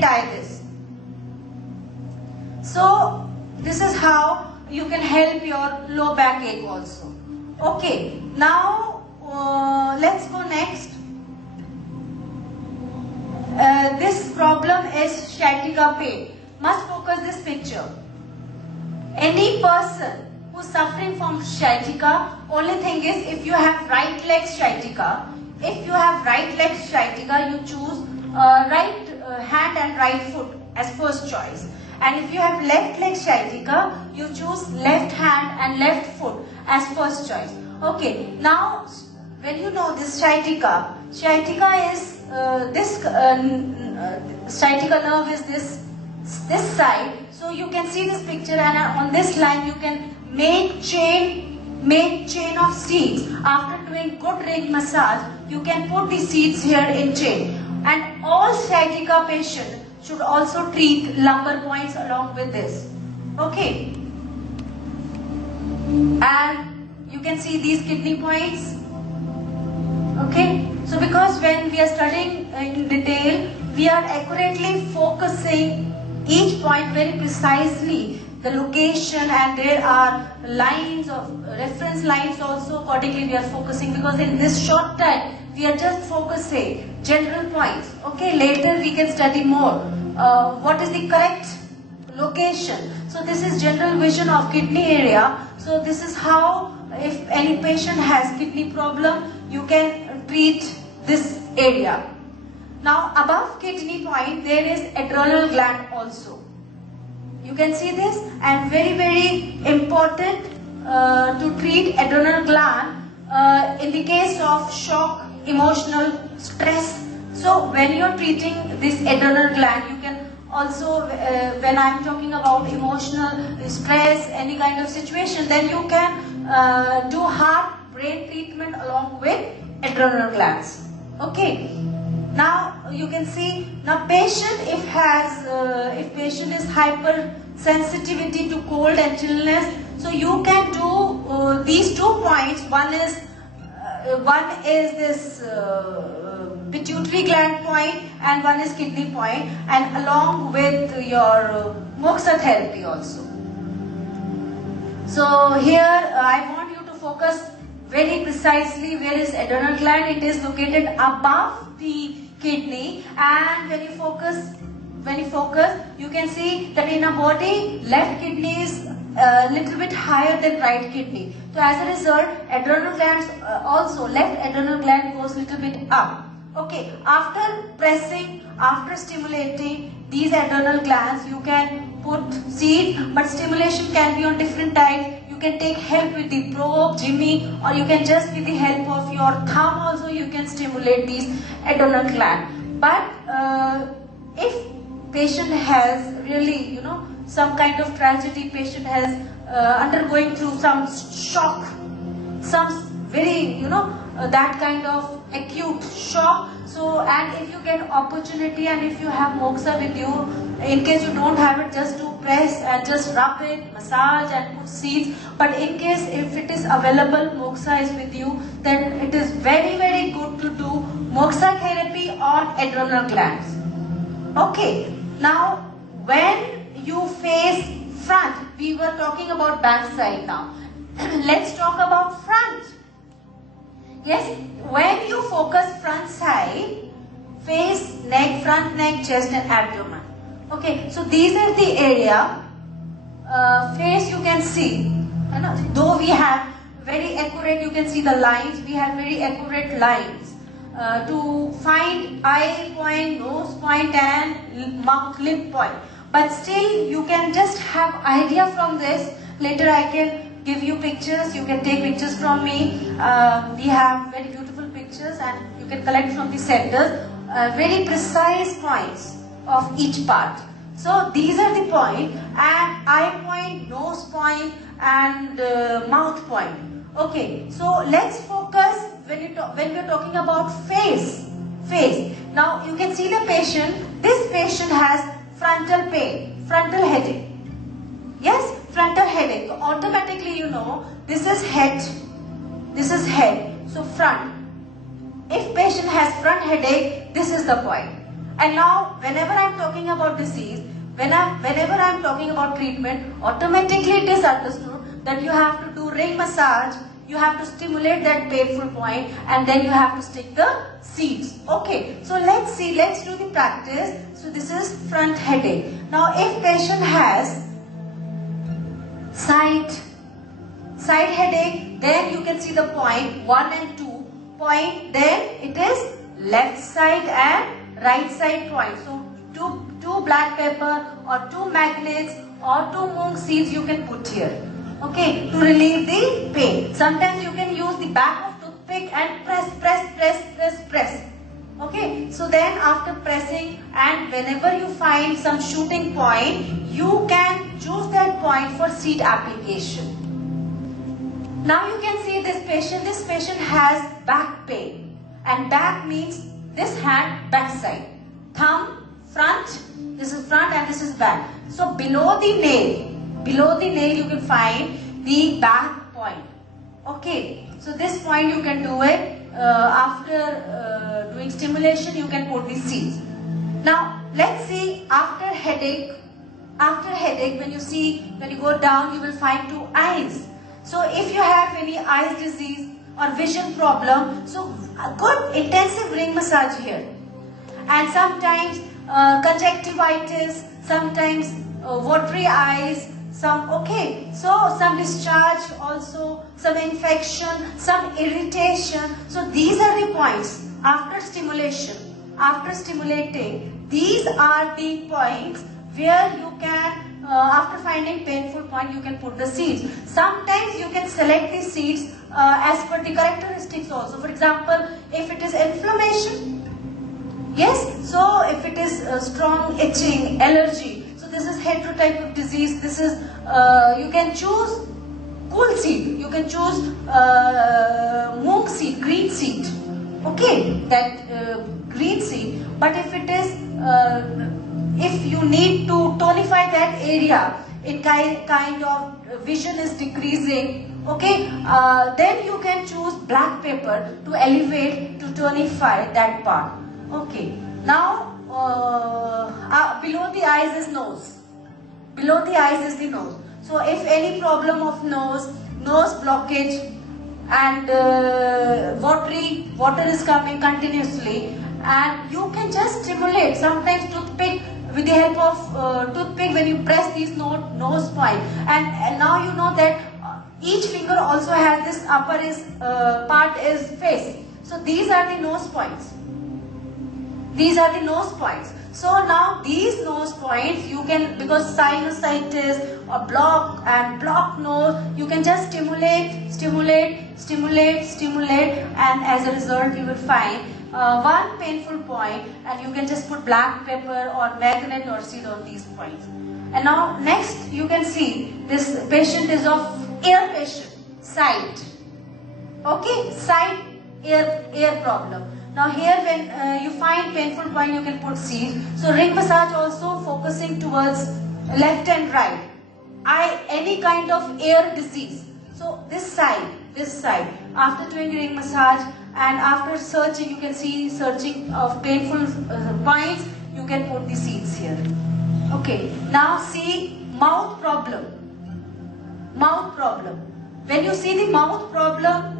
tie this. So this is how you can help your low back ache also. Okay, now let's go next. This problem is sciatica pain. Must focus this picture. Any person who is suffering from sciatica, only thing is, if you have right leg sciatica, you choose right hand and right foot as first choice. And if you have left leg sciatica, you choose left hand and left foot as first choice. Okay, now when you know this sciatica is sciatica nerve is this side. So you can see this picture, and on this line you can make chain of seeds. After doing good ring massage, you can put the seeds here in chain. And all sciatica patients should also treat lumbar points along with this. Okay. And you can see these kidney points. Okay. So because when we are studying in detail, we are accurately focusing each point very precisely, the location, and there are lines of reference lines also. Accordingly we are focusing, because in this short time we are just focusing general points. Okay, later we can study more what is the correct location. So this is general vision of kidney area. So this is how, if any patient has kidney problem, you can treat this area. Now above kidney point there is adrenal gland also. You can see this, and very important to treat adrenal gland in the case of shock, emotional stress. So when you are treating this adrenal gland, you can also, when I am talking about emotional stress, any kind of situation, then you can do heart brain treatment along with adrenal glands. Okay. Now you can see, now patient if patient is hypersensitivity to cold and chillness, so you can do these 2 points. One is this pituitary gland point and one is kidney point, and along with your Moxa therapy also. So here I want you to focus very precisely where is adrenal gland. It is located above the kidney, and when you focus, you can see that in a body, left kidney is a little bit higher than right kidney. So as a result, adrenal glands also, left adrenal gland goes little bit up. Okay, after pressing, after stimulating these adrenal glands, you can put seed, but stimulation can be on different types. You can take help with the probe, jimmy, or you can just with the help of your thumb also you can stimulate these adrenal glands. But if patient has really, some kind of tragedy, patient has undergoing through some shock, some very, that kind of acute shock. So, and if you get opportunity and if you have Moxa with you, in case you don't have it, just to press and just rub it, massage and put seeds. But in case if it is available, Moxa is with you, then it is very, very good to do Moxa therapy on adrenal glands. Okay, now when you face front, we were talking about back side now. Let's talk about front. Yes, when you focus front side, face, neck, front neck, chest and abdomen. Okay, so these are the area, face you can see, though we have very accurate, you can see the lines, we have very accurate lines to find eye point, nose point and mouth lip point. But still you can just have idea from this. Later I can give you pictures, you can take pictures from me. We have very beautiful pictures and you can collect from the centers very precise points of each part. So these are the point, and eye point, nose point and mouth point. Okay, so let's focus when we're talking about face. Now you can see the patient. This patient has frontal pain, frontal headache. Yes, frontal headache. So automatically you know this is head, this is head. So front. If patient has front headache, this is the point. And now whenever I'm talking about disease, whenever I'm talking about treatment, automatically it is understood that you have to do ring massage, you have to stimulate that painful point, and then you have to stick the seeds. Okay, so let's see, let's do the practice. So this is front headache. Now if patient has side headache, then you can see the point 1 and 2 point, then it is left side and right side point. So two black pepper or 2 magnets or 2 mung seeds you can put here. Okay, to relieve the pain. Sometimes you can use the back of toothpick and press. Okay, so then after pressing, and whenever you find some shooting point, you can choose that point for seed application. Now you can see this patient has back pain, and back means this hand back side, thumb front, this is front and this is back. So below the nail you can find the back point. Okay, so this point you can do it after doing stimulation, you can put the seeds. Now let's see after headache, when you go down, you will find 2 eyes. So if you have any eyes disease or vision problem, so a good intensive ring massage here. And sometimes conjunctivitis, sometimes watery eyes, some discharge also, some infection, some irritation. So these are the points after stimulation. After stimulating, these are the points where you can, after finding painful point, you can put the seeds. Sometimes you can select the seeds as per the characteristics also. For example, if it is inflammation, yes, so if it is strong itching, allergy, so this is heterotype of disease, this is, you can choose cool seed, you can choose mung seed, green seed, okay, that green seed. But if it is, if you need to tonify that area, in kind of vision is decreasing, okay, then you can choose black pepper to elevate, to tonify that part. Okay, Now below the eyes is nose. Below the eyes is the nose. So if any problem of nose blockage and water is coming continuously, and you can just stimulate, sometimes toothpick, with the help of toothpick, when you press these nose point, and now you know that each finger also has this upper part is face. So these are the nose points. These are the nose points. So now these nose points, you can, because sinusitis or blocked nose, you can just stimulate, and as a result you will find one painful point, and you can just put black pepper or magnet or seed on these points. And now next you can see this patient is of ear patient, sight. Okay, sight, ear problem. Now here when you find painful point, you can put seed. So ring massage also focusing towards left and right. Any kind of ear disease. So this side. After doing ring massage and after searching, you can see searching of painful points, you can put the seeds here. Okay. Now see mouth problem. Mouth problem. When you see the mouth problem,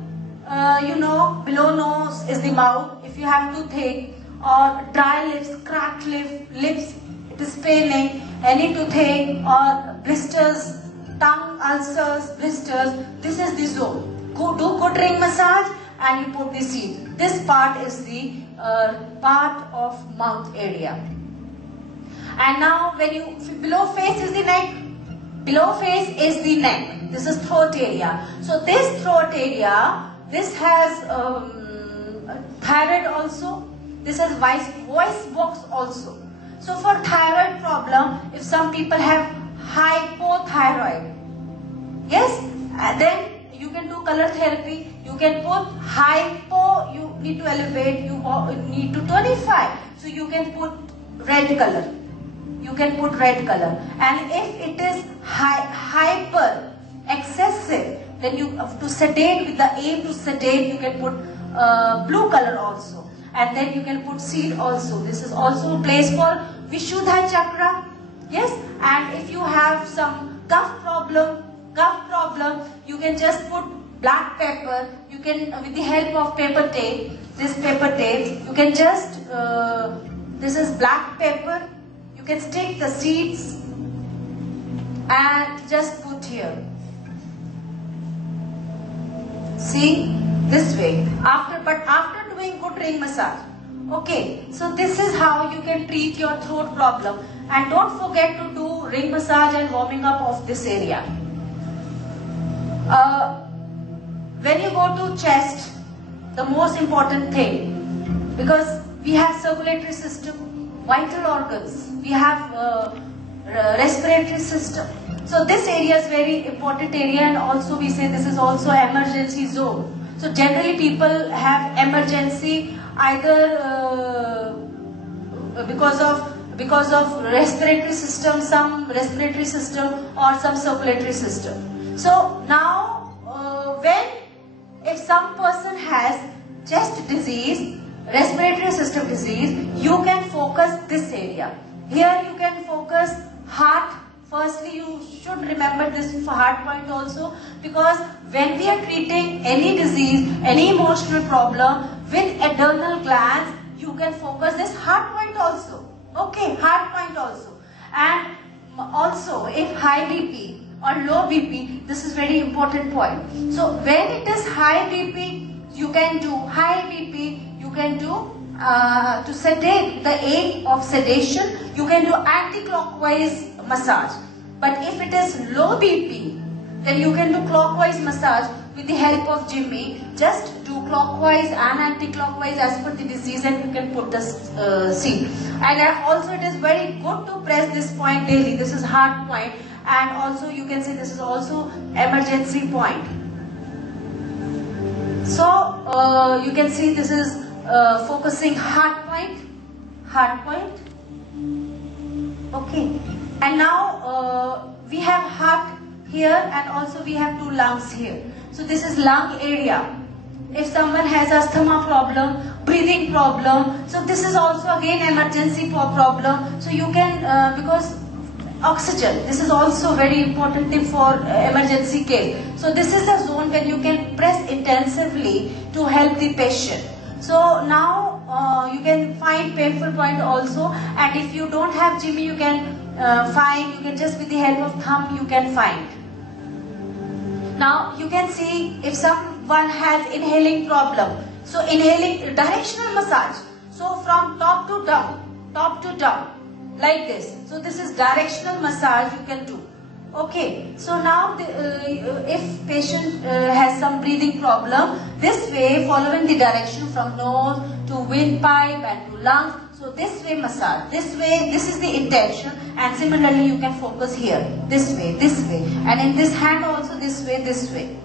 you know, below nose is the mouth. If you have toothache or dry lips, cracked lips, it is paining, any toothache or blisters, tongue ulcers, blisters, this is the zone. Do good ring massage and you put the seed. This part is the part of mouth area. And now when you, below face is the neck. Below face is the neck. This is throat area. So this throat area, this has thyroid also. This has voice box also. So for thyroid problem, if some people have hypothyroid, yes, then you can do color therapy. You can put hypo, you need to elevate, you need to tonify. So you can put red color. You can put red color. And if it is hyper, excessive, then you have to sedate, with the aim to sedate, you can put blue color also. And then you can put seed also. This is also a place for Vishuddha chakra. Yes, and if you have some cough problem, you can just put black pepper. You can, with the help of paper tape, this paper tape, you can just, this is black pepper. You can stick the seeds and just put here. See, this way. But after doing good ring massage. Okay, so this is how you can treat your throat problem. And don't forget to do ring massage and warming up of this area. When you go to chest, the most important thing, because we have circulatory system, vital organs, we have respiratory system. So this area is very important area, and also we say this is also emergency zone. So generally people have emergency either because of respiratory system, some respiratory system or some circulatory system. So now if some person has chest disease, respiratory system disease, you can focus this area. Here you can focus heart. Firstly, you should remember this heart point also, because when we are treating any disease, any emotional problem with adrenal glands, you can focus this heart point also. Okay, heart point also. And also, if high BP or low BP, this is very important point. So when it is high BP, you can do high BP, you can do to sedate, the aid of sedation, you can do anti-clockwise massage. But if it is low BP, then you can do clockwise massage with the help of Jimmy. Just do clockwise and anti-clockwise as per the disease, and you can put the seed. And also it is very good to press this point daily. This is heart point, and also you can see this is also emergency point. So you can see this is focusing heart point. Okay. And now we have heart here, and also we have two lungs here. So this is lung area. If someone has asthma problem, breathing problem. So this is also again emergency problem. So you can, because oxygen, this is also very important tip for emergency case. So this is the zone when you can press intensively to help the patient. So now you can find painful point also, and if you don't have Jimmy, you can find, you can just with the help of thumb you can find. Now you can see if someone has inhaling problem. So inhaling, directional massage. So from top to down, like this. So this is directional massage you can do. Okay. So now if patient has some breathing problem, this way following the direction from nose to windpipe and to lungs. So this way massage, this way, this is the intention, and similarly you can focus here, this way, and in this hand also this way.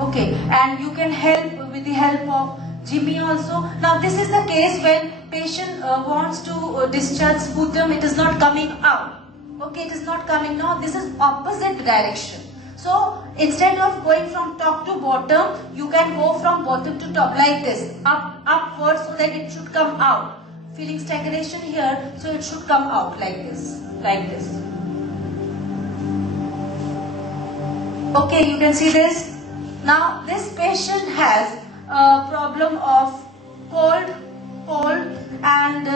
Okay, and you can help with the help of Jimmy also. Now this is the case when patient wants to discharge sputum, it is not coming out. Okay, it is not coming now, this is opposite direction. So instead of going from top to bottom, you can go from bottom to top like this, upward, so that it should come out. Feeling stagnation here, so it should come out like this, Okay, you can see this. Now this patient has a problem of cold and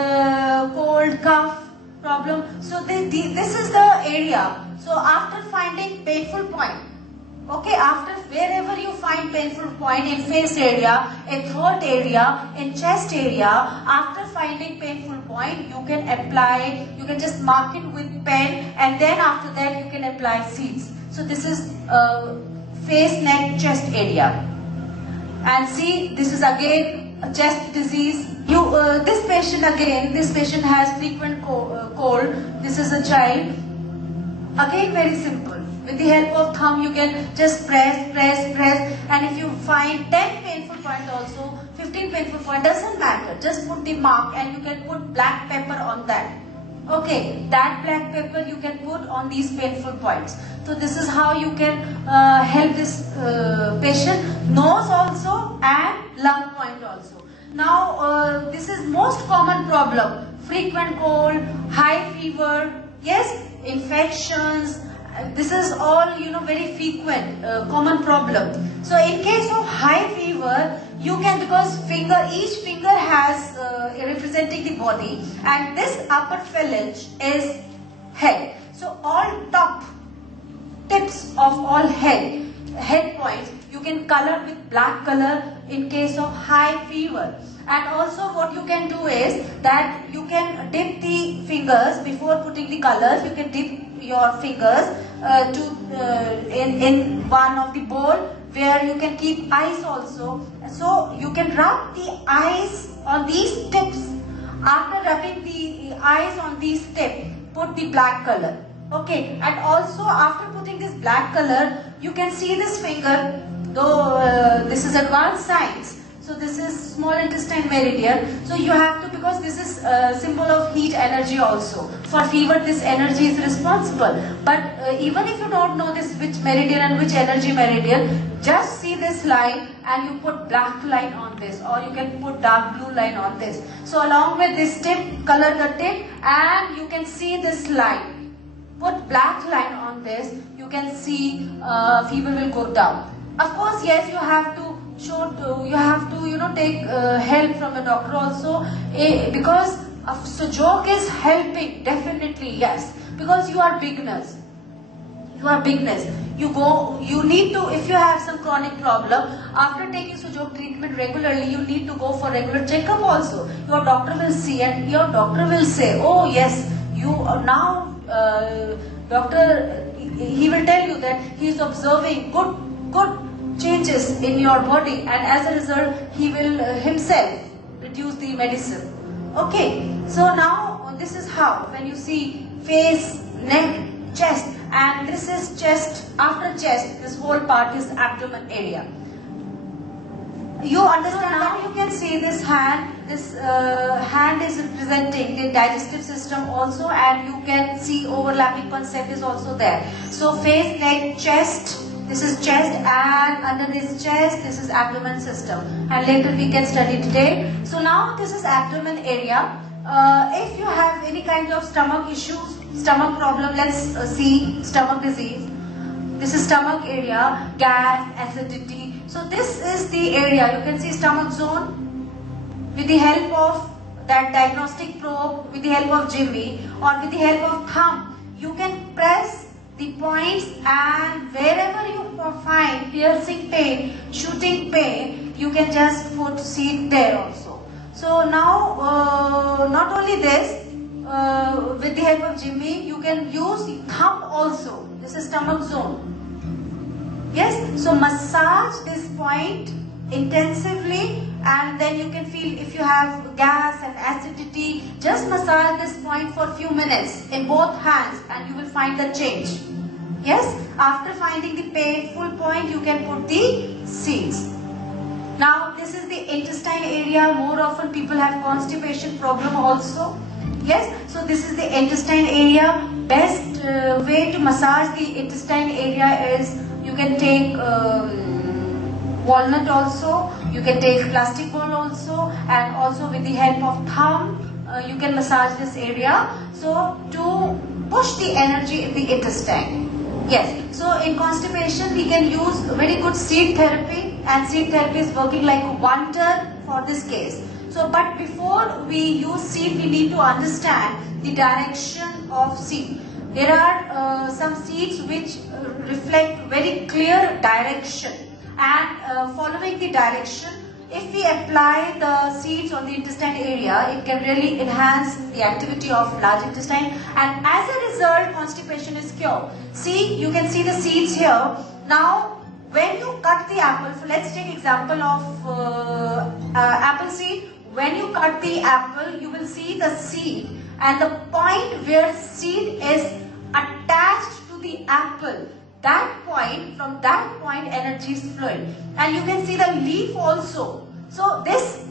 cold cough problem. So this is the area. So after finding painful point, okay, after wherever you find painful point in face area, in throat area, in chest area, after finding painful point, you can apply, you can just mark it with pen, and then after that you can apply seeds. So this is face, neck, chest area. And see, this is again a chest disease. This patient has frequent cold. This is a child. Again, very simple. With the help of thumb, you can just press, and if you find 10 painful point also, 15 painful point, doesn't matter. Just put the mark, and you can put black pepper on that. Okay, that black pepper you can put on these painful points. So this is how you can help this patient. Nose also and lung point also. Now this is most common problem. Frequent cold, high fever, yes, infections. This is all very frequent common problem. So in case of high fever, you can, because each finger has representing the body, and this upper phalange is head. So all top tips of all head points you can color with black color in case of high fever. And also what you can do is that you can dip the fingers before putting the colors. You can dip your fingers in one of the bowl where you can keep ice also. So you can rub the ice on these tips. After rubbing the ice on these tips, put the black color. Okay, and also after putting this black color, you can see this finger, though this is advanced science. So this is small intestine meridian. So you have to, because this is a symbol of heat energy also. For fever, this energy is responsible. But even if you don't know this which meridian and which energy meridian, just see this line and you put black line on this, or you can put dark blue line on this. So along with this tip, color the tip, and you can see this line. Put black line on this, you can see fever will go down. Of course, yes, you have to take help from a doctor also, because Su Jok is helping, definitely, yes, because you are beginners. You need to, if you have some chronic problem, after taking Su Jok treatment regularly, you need to go for regular checkup also. Your doctor will see, and your doctor will say, oh yes, you are now, doctor, he will tell you that he is observing good changes in your body, and as a result he will himself reduce the medicine. Okay, so now this is how, when you see face, neck, chest, and this is chest. After chest, this whole part is abdomen area. You understand now? You can see this hand. This hand is representing the digestive system also, and you can see overlapping concept is also there. So face, neck, chest, This is chest, and under this chest, this is abdomen system. And later we can study today. So now this is abdomen area. If you have any kind of stomach issues, stomach problem, let's see stomach disease. This is stomach area, gas, acidity. So this is the area. You can see stomach zone. With the help of that diagnostic probe, with the help of Jimmy or with the help of thumb, you can press the points, and wherever you find piercing pain, shooting pain, you can just put seed there also. So now not only this, with the help of Jimmy, you can use the thumb also. This is stomach zone. Yes, so massage this point intensively, and then you can feel if you have gas and acidity, just massage this point for a few minutes in both hands and you will find the change. Yes, after finding the painful point, you can put the seeds. Now this is the intestine area. More often people have constipation problem also. Yes, so this is the intestine area. Best way to massage the intestine area is you can take walnut also, you can take plastic ball also, and also with the help of thumb you can massage this area, so to push the energy in the intestine. Yes, so in constipation we can use very good seed therapy, and seed therapy is working like a wonder for this case. So but before we use seed, we need to understand the direction of seed. There are some seeds which reflect very clear direction, and following the direction, if we apply the seeds on the intestine area, it can really enhance the activity of large intestine, and as a result constipation is cured. See, you can see the seeds here. Now when you cut the apple, so let's take example of apple seed. When you cut the apple, you will see the seed, and the point where seed is attached to the apple, that point, from that point energy is flowing, and you can see the leaf also. So this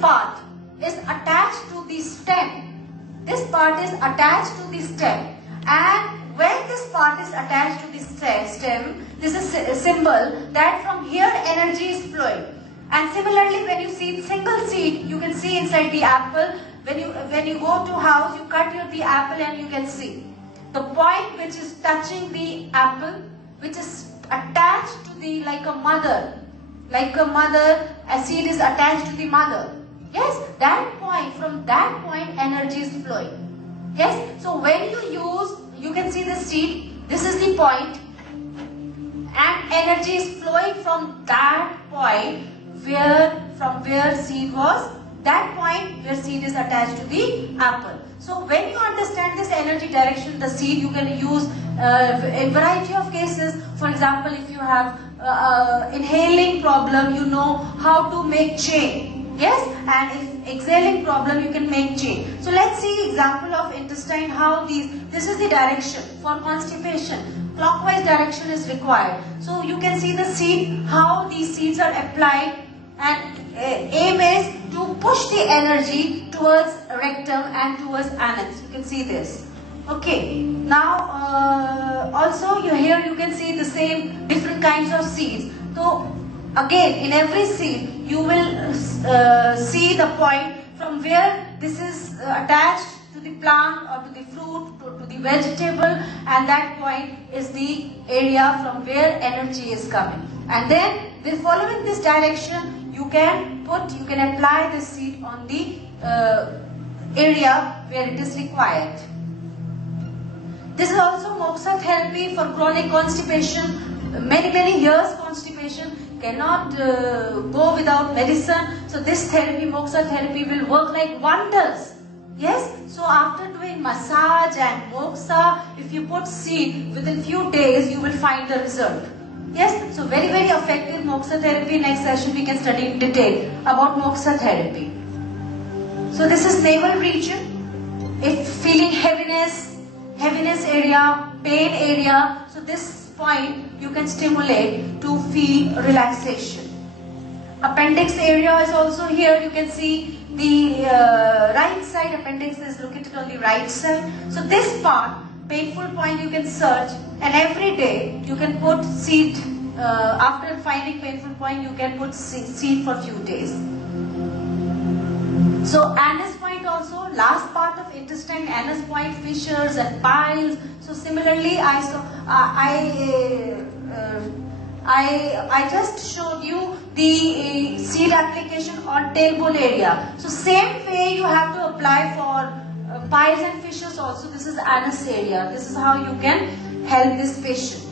part is attached to the stem. This part is attached to the stem, and when this part is attached to the stem, this is a symbol that from here energy is flowing. And similarly, when you see single seed, you can see inside the apple. When you go to house, you cut the apple and you can see the point which is touching the apple, which is attached to the like a mother, a seed is attached to the mother. Yes, that point, from that point energy is flowing. Yes, so when you use, you can see the seed, this is the point, and energy is flowing from that point from where seed was, that point where seed is attached to the apple. So when you understand this energy direction, the seed, you can use in variety of cases. For example, if you have inhaling problem, you know how to make chain. Yes, and if exhaling problem, you can make chain. So let's see example of intestine, how this is the direction for constipation. Clockwise direction is required. So you can see the seed, how these seeds are applied, and aim is to push the energy towards rectum and towards anus. You can see this. Okay. Now also here you can see the same different kinds of seeds. So again, in every seed you will see the point from where this is attached to the plant or to the fruit, to the vegetable, and that point is the area from where energy is coming. And then with following this direction, you can apply the seed on the area where it is required. This is also moxa therapy for chronic constipation. Many years constipation cannot go without medicine. So this therapy, moxa therapy, will work like wonders. Yes, so after doing massage and moxa, if you put seed, within few days you will find the result. Yes, so very effective moxa therapy. Next session we can study in detail about moxa therapy. So this is navel region. If feeling heaviness area, pain area, so this point you can stimulate to feel relaxation. Appendix area is also here. You can see the right side appendix is located on the right side. So this part, painful point, you can search, and every day you can put seed after finding painful point, you can put seed for few days. So anus point also, last part of intestine, anus point, fissures and piles. So similarly, I just showed you the seed application on tailbone area. So same way you have to apply for piles and fissures also. This is anus area. This is how you can help this patient.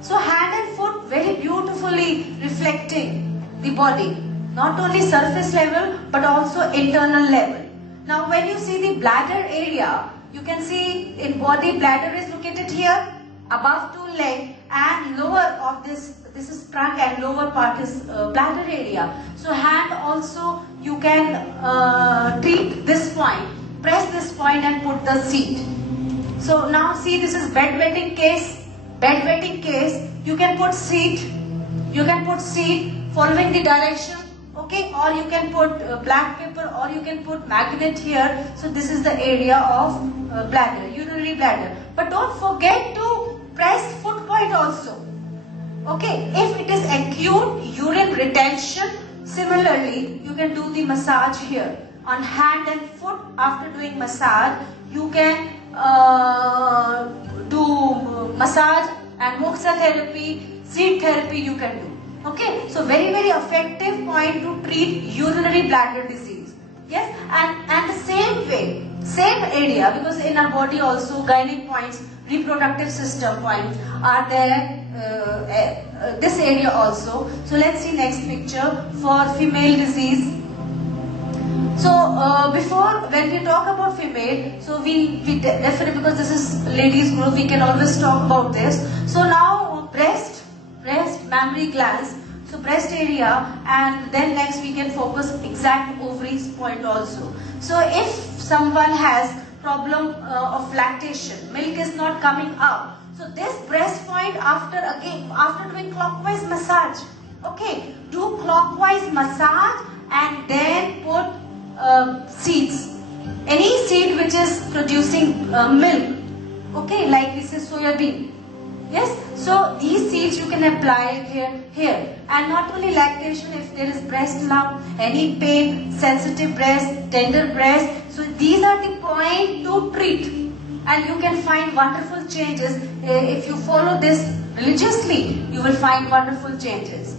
So hand and foot very beautifully reflecting the body. Not only surface level but also internal level. Now when you see the bladder area, you can see in body bladder is located here, above to leg, and lower of this is trunk and lower part is bladder area. So hand also you can treat this point, press this point and put the seed. So now see, this is bed wetting case. Bed wetting case, you can put seed. You can put seed following the direction. Okay, or you can put black pepper, or you can put magnet here. So this is the area of bladder, urinary bladder. But don't forget to press foot point also. Okay, if it is acute urine retention, similarly you can do the massage here on hand and foot. After doing massage, you can do massage and Moxibustion therapy, seed therapy you can do. Okay, so very effective point to treat urinary bladder disease. Yes, and the same way, same area, because in our body also gynae points, reproductive system points are there, this area also. So let's see next picture for female disease. So before, when we talk about female, so we definitely, because this is ladies group, we can always talk about this. So now breast, mammary glands, so breast area, and then next we can focus exact ovaries point also. So if someone has problem of lactation, milk is not coming out, so this breast point, after doing clockwise massage, okay, do clockwise massage and then put seeds, any seed which is producing milk, okay, like this is soya bean. Yes, so these seeds you can apply here, and not only lactation, if there is breast lump, any pain, sensitive breast, tender breast, so these are the point to treat, and you can find wonderful changes. If you follow this religiously, you will find wonderful changes.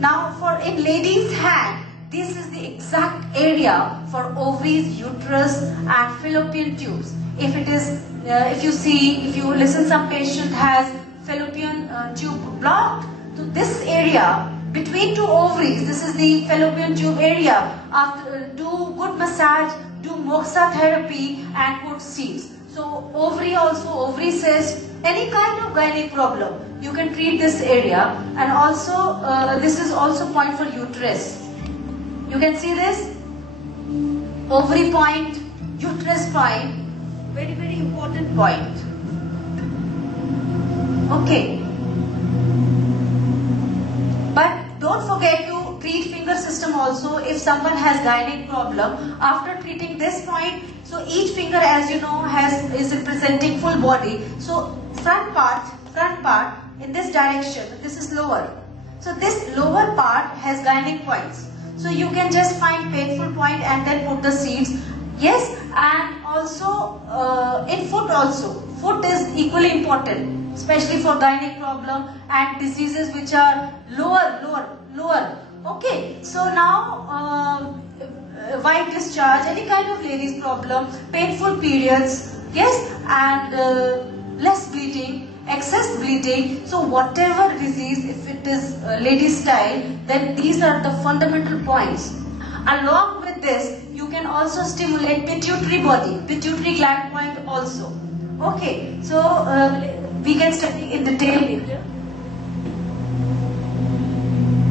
Now for in ladies' hand, this is the exact area for ovaries, uterus and fallopian tubes. If it is, if you listen, some patient has fallopian tube blocked, so this area between two ovaries, this is the fallopian tube area. After do good massage, do Moxibustion therapy and put seeds. So ovary also, ovary cyst, any kind of gynae problem, you can treat this area. And also this is also point for uterus. You can see this ovary point, uterus point, very important point. Okay, but don't forget to treat finger system also. If someone has gynae problem, after treating this point, so each finger, as you know, is representing full body. So front part in this direction, this is lower. So this lower part has gynae points. So you can just find painful point and then put the seeds. Yes, and also in foot also. Foot is equally important, especially for gynae problem and diseases which are lower. Okay, so now white discharge, any kind of ladies problem, painful periods, yes, and less bleeding, excess bleeding. So whatever disease, if it is ladies style, then these are the fundamental points. Along with this, you can also stimulate pituitary body, pituitary gland point also. Okay, so we can study in detail later.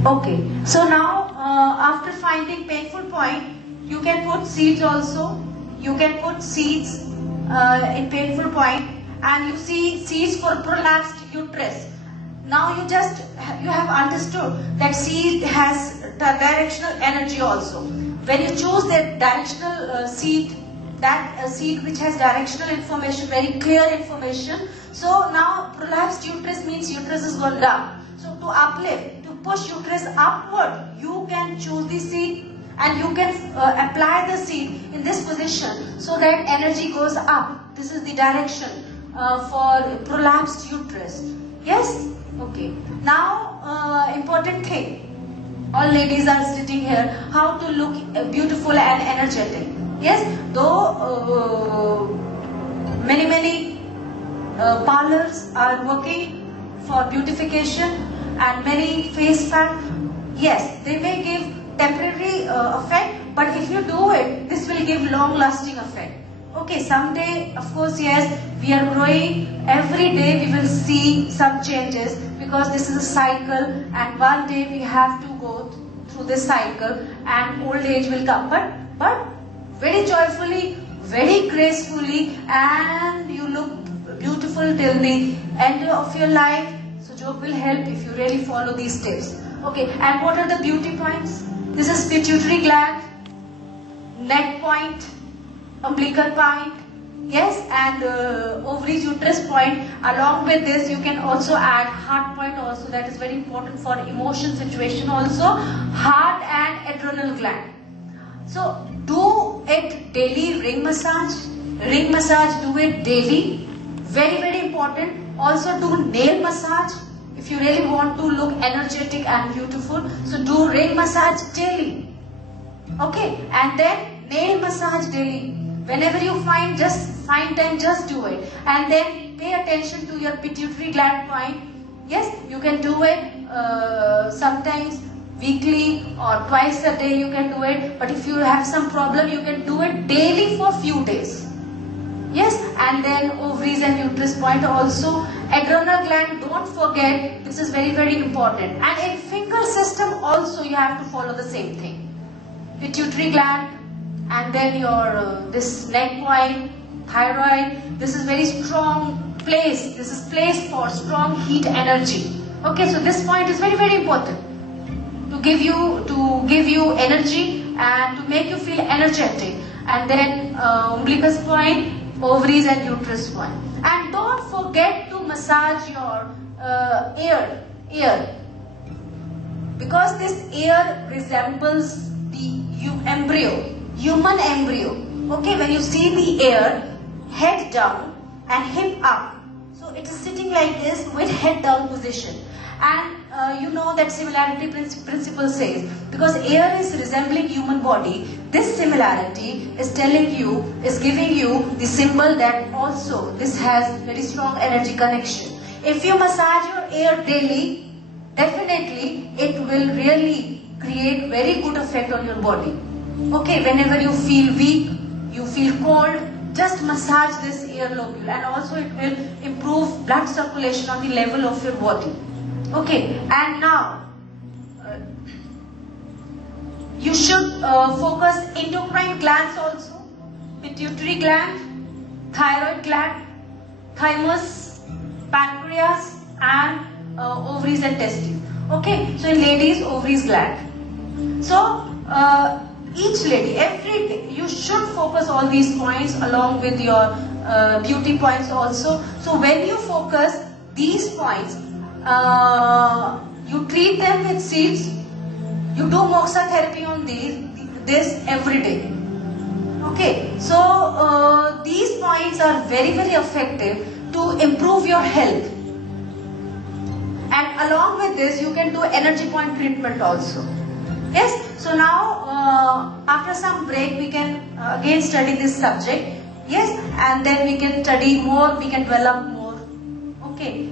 Okay, so now after finding painful point, you can put seeds also. You can put seeds in painful point, and you see seeds for prolapsed uterus. Now you have understood that seed has directional energy also. When you choose that directional seed, that seed which has directional information, very clear information. So now prolapsed uterus means uterus is gone down. So to uplift, to push uterus upward, you can choose the seat and you can apply the seat in this position so that energy goes up. This is the direction for prolapsed uterus. Yes? Okay. Now, important thing. All ladies are sitting here. How to look beautiful and energetic. Yes? Though many parlors are working for beautification and many face pack. Yes, they may give temporary effect, but if you do it, this will give long-lasting effect. Okay, someday, of course, yes, we are growing. Every day we will see some changes because this is a cycle, and one day we have to go through this cycle and old age will come. But very joyfully, very gracefully, and you look beautiful till the end of your life. So Su Jok will help if you really follow these tips. Okay, and what are the beauty points? This is pituitary gland, neck point, umbilical point, yes, and ovaries uterus point. Along with this, you can also add heart point also. That is very important for emotion situation also. Heart and adrenal gland. So do it daily. Ring massage, do it daily. Very important. Also do nail massage if you really want to look energetic and beautiful. So do ring massage daily. Okay, and then nail massage daily. Whenever you find time, just do it. And then pay attention to your pituitary gland point. Yes, you can do it sometimes weekly or twice a day you can do it. But if you have some problem, you can do it daily for few days. Yes, and then ovaries and uterus point also. Adrenal gland, don't forget, this is very important. And in finger system also you have to follow the same thing. Pituitary gland, and then your this neck point, thyroid. This is very strong place. This is place for strong heat energy. Okay, so this point is very important to give you energy and to make you feel energetic. And then umbilicus point, ovaries and uterus point. And don't forget to massage your ear, because this ear resembles the human embryo. Okay, when you see the ear, head down and hip up. So it is sitting like this with head down position. And you know that similarity principle says, because ear is resembling human body, this similarity is telling you, is giving you the symbol that also this has very strong energy connection. If you massage your ear daily, definitely it will really create very good effect on your body. Okay, whenever you feel weak, you feel cold, just massage this ear lobule, and also it will improve blood circulation on the level of your body. Okay, and now you should focus endocrine glands also, pituitary gland, thyroid gland, thymus, pancreas, and ovaries and testes. Okay, so in ladies, ovaries gland. So each lady, every day, you should focus all these points along with your beauty points also. So when you focus these points, you treat them with seeds. You do moxa therapy on this every day. Okay, so these points are very effective to improve your health. And along with this, you can do energy point treatment also. Yes, so now after some break, we can again study this subject. Yes, and then we can study more, we can develop more. Okay.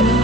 you.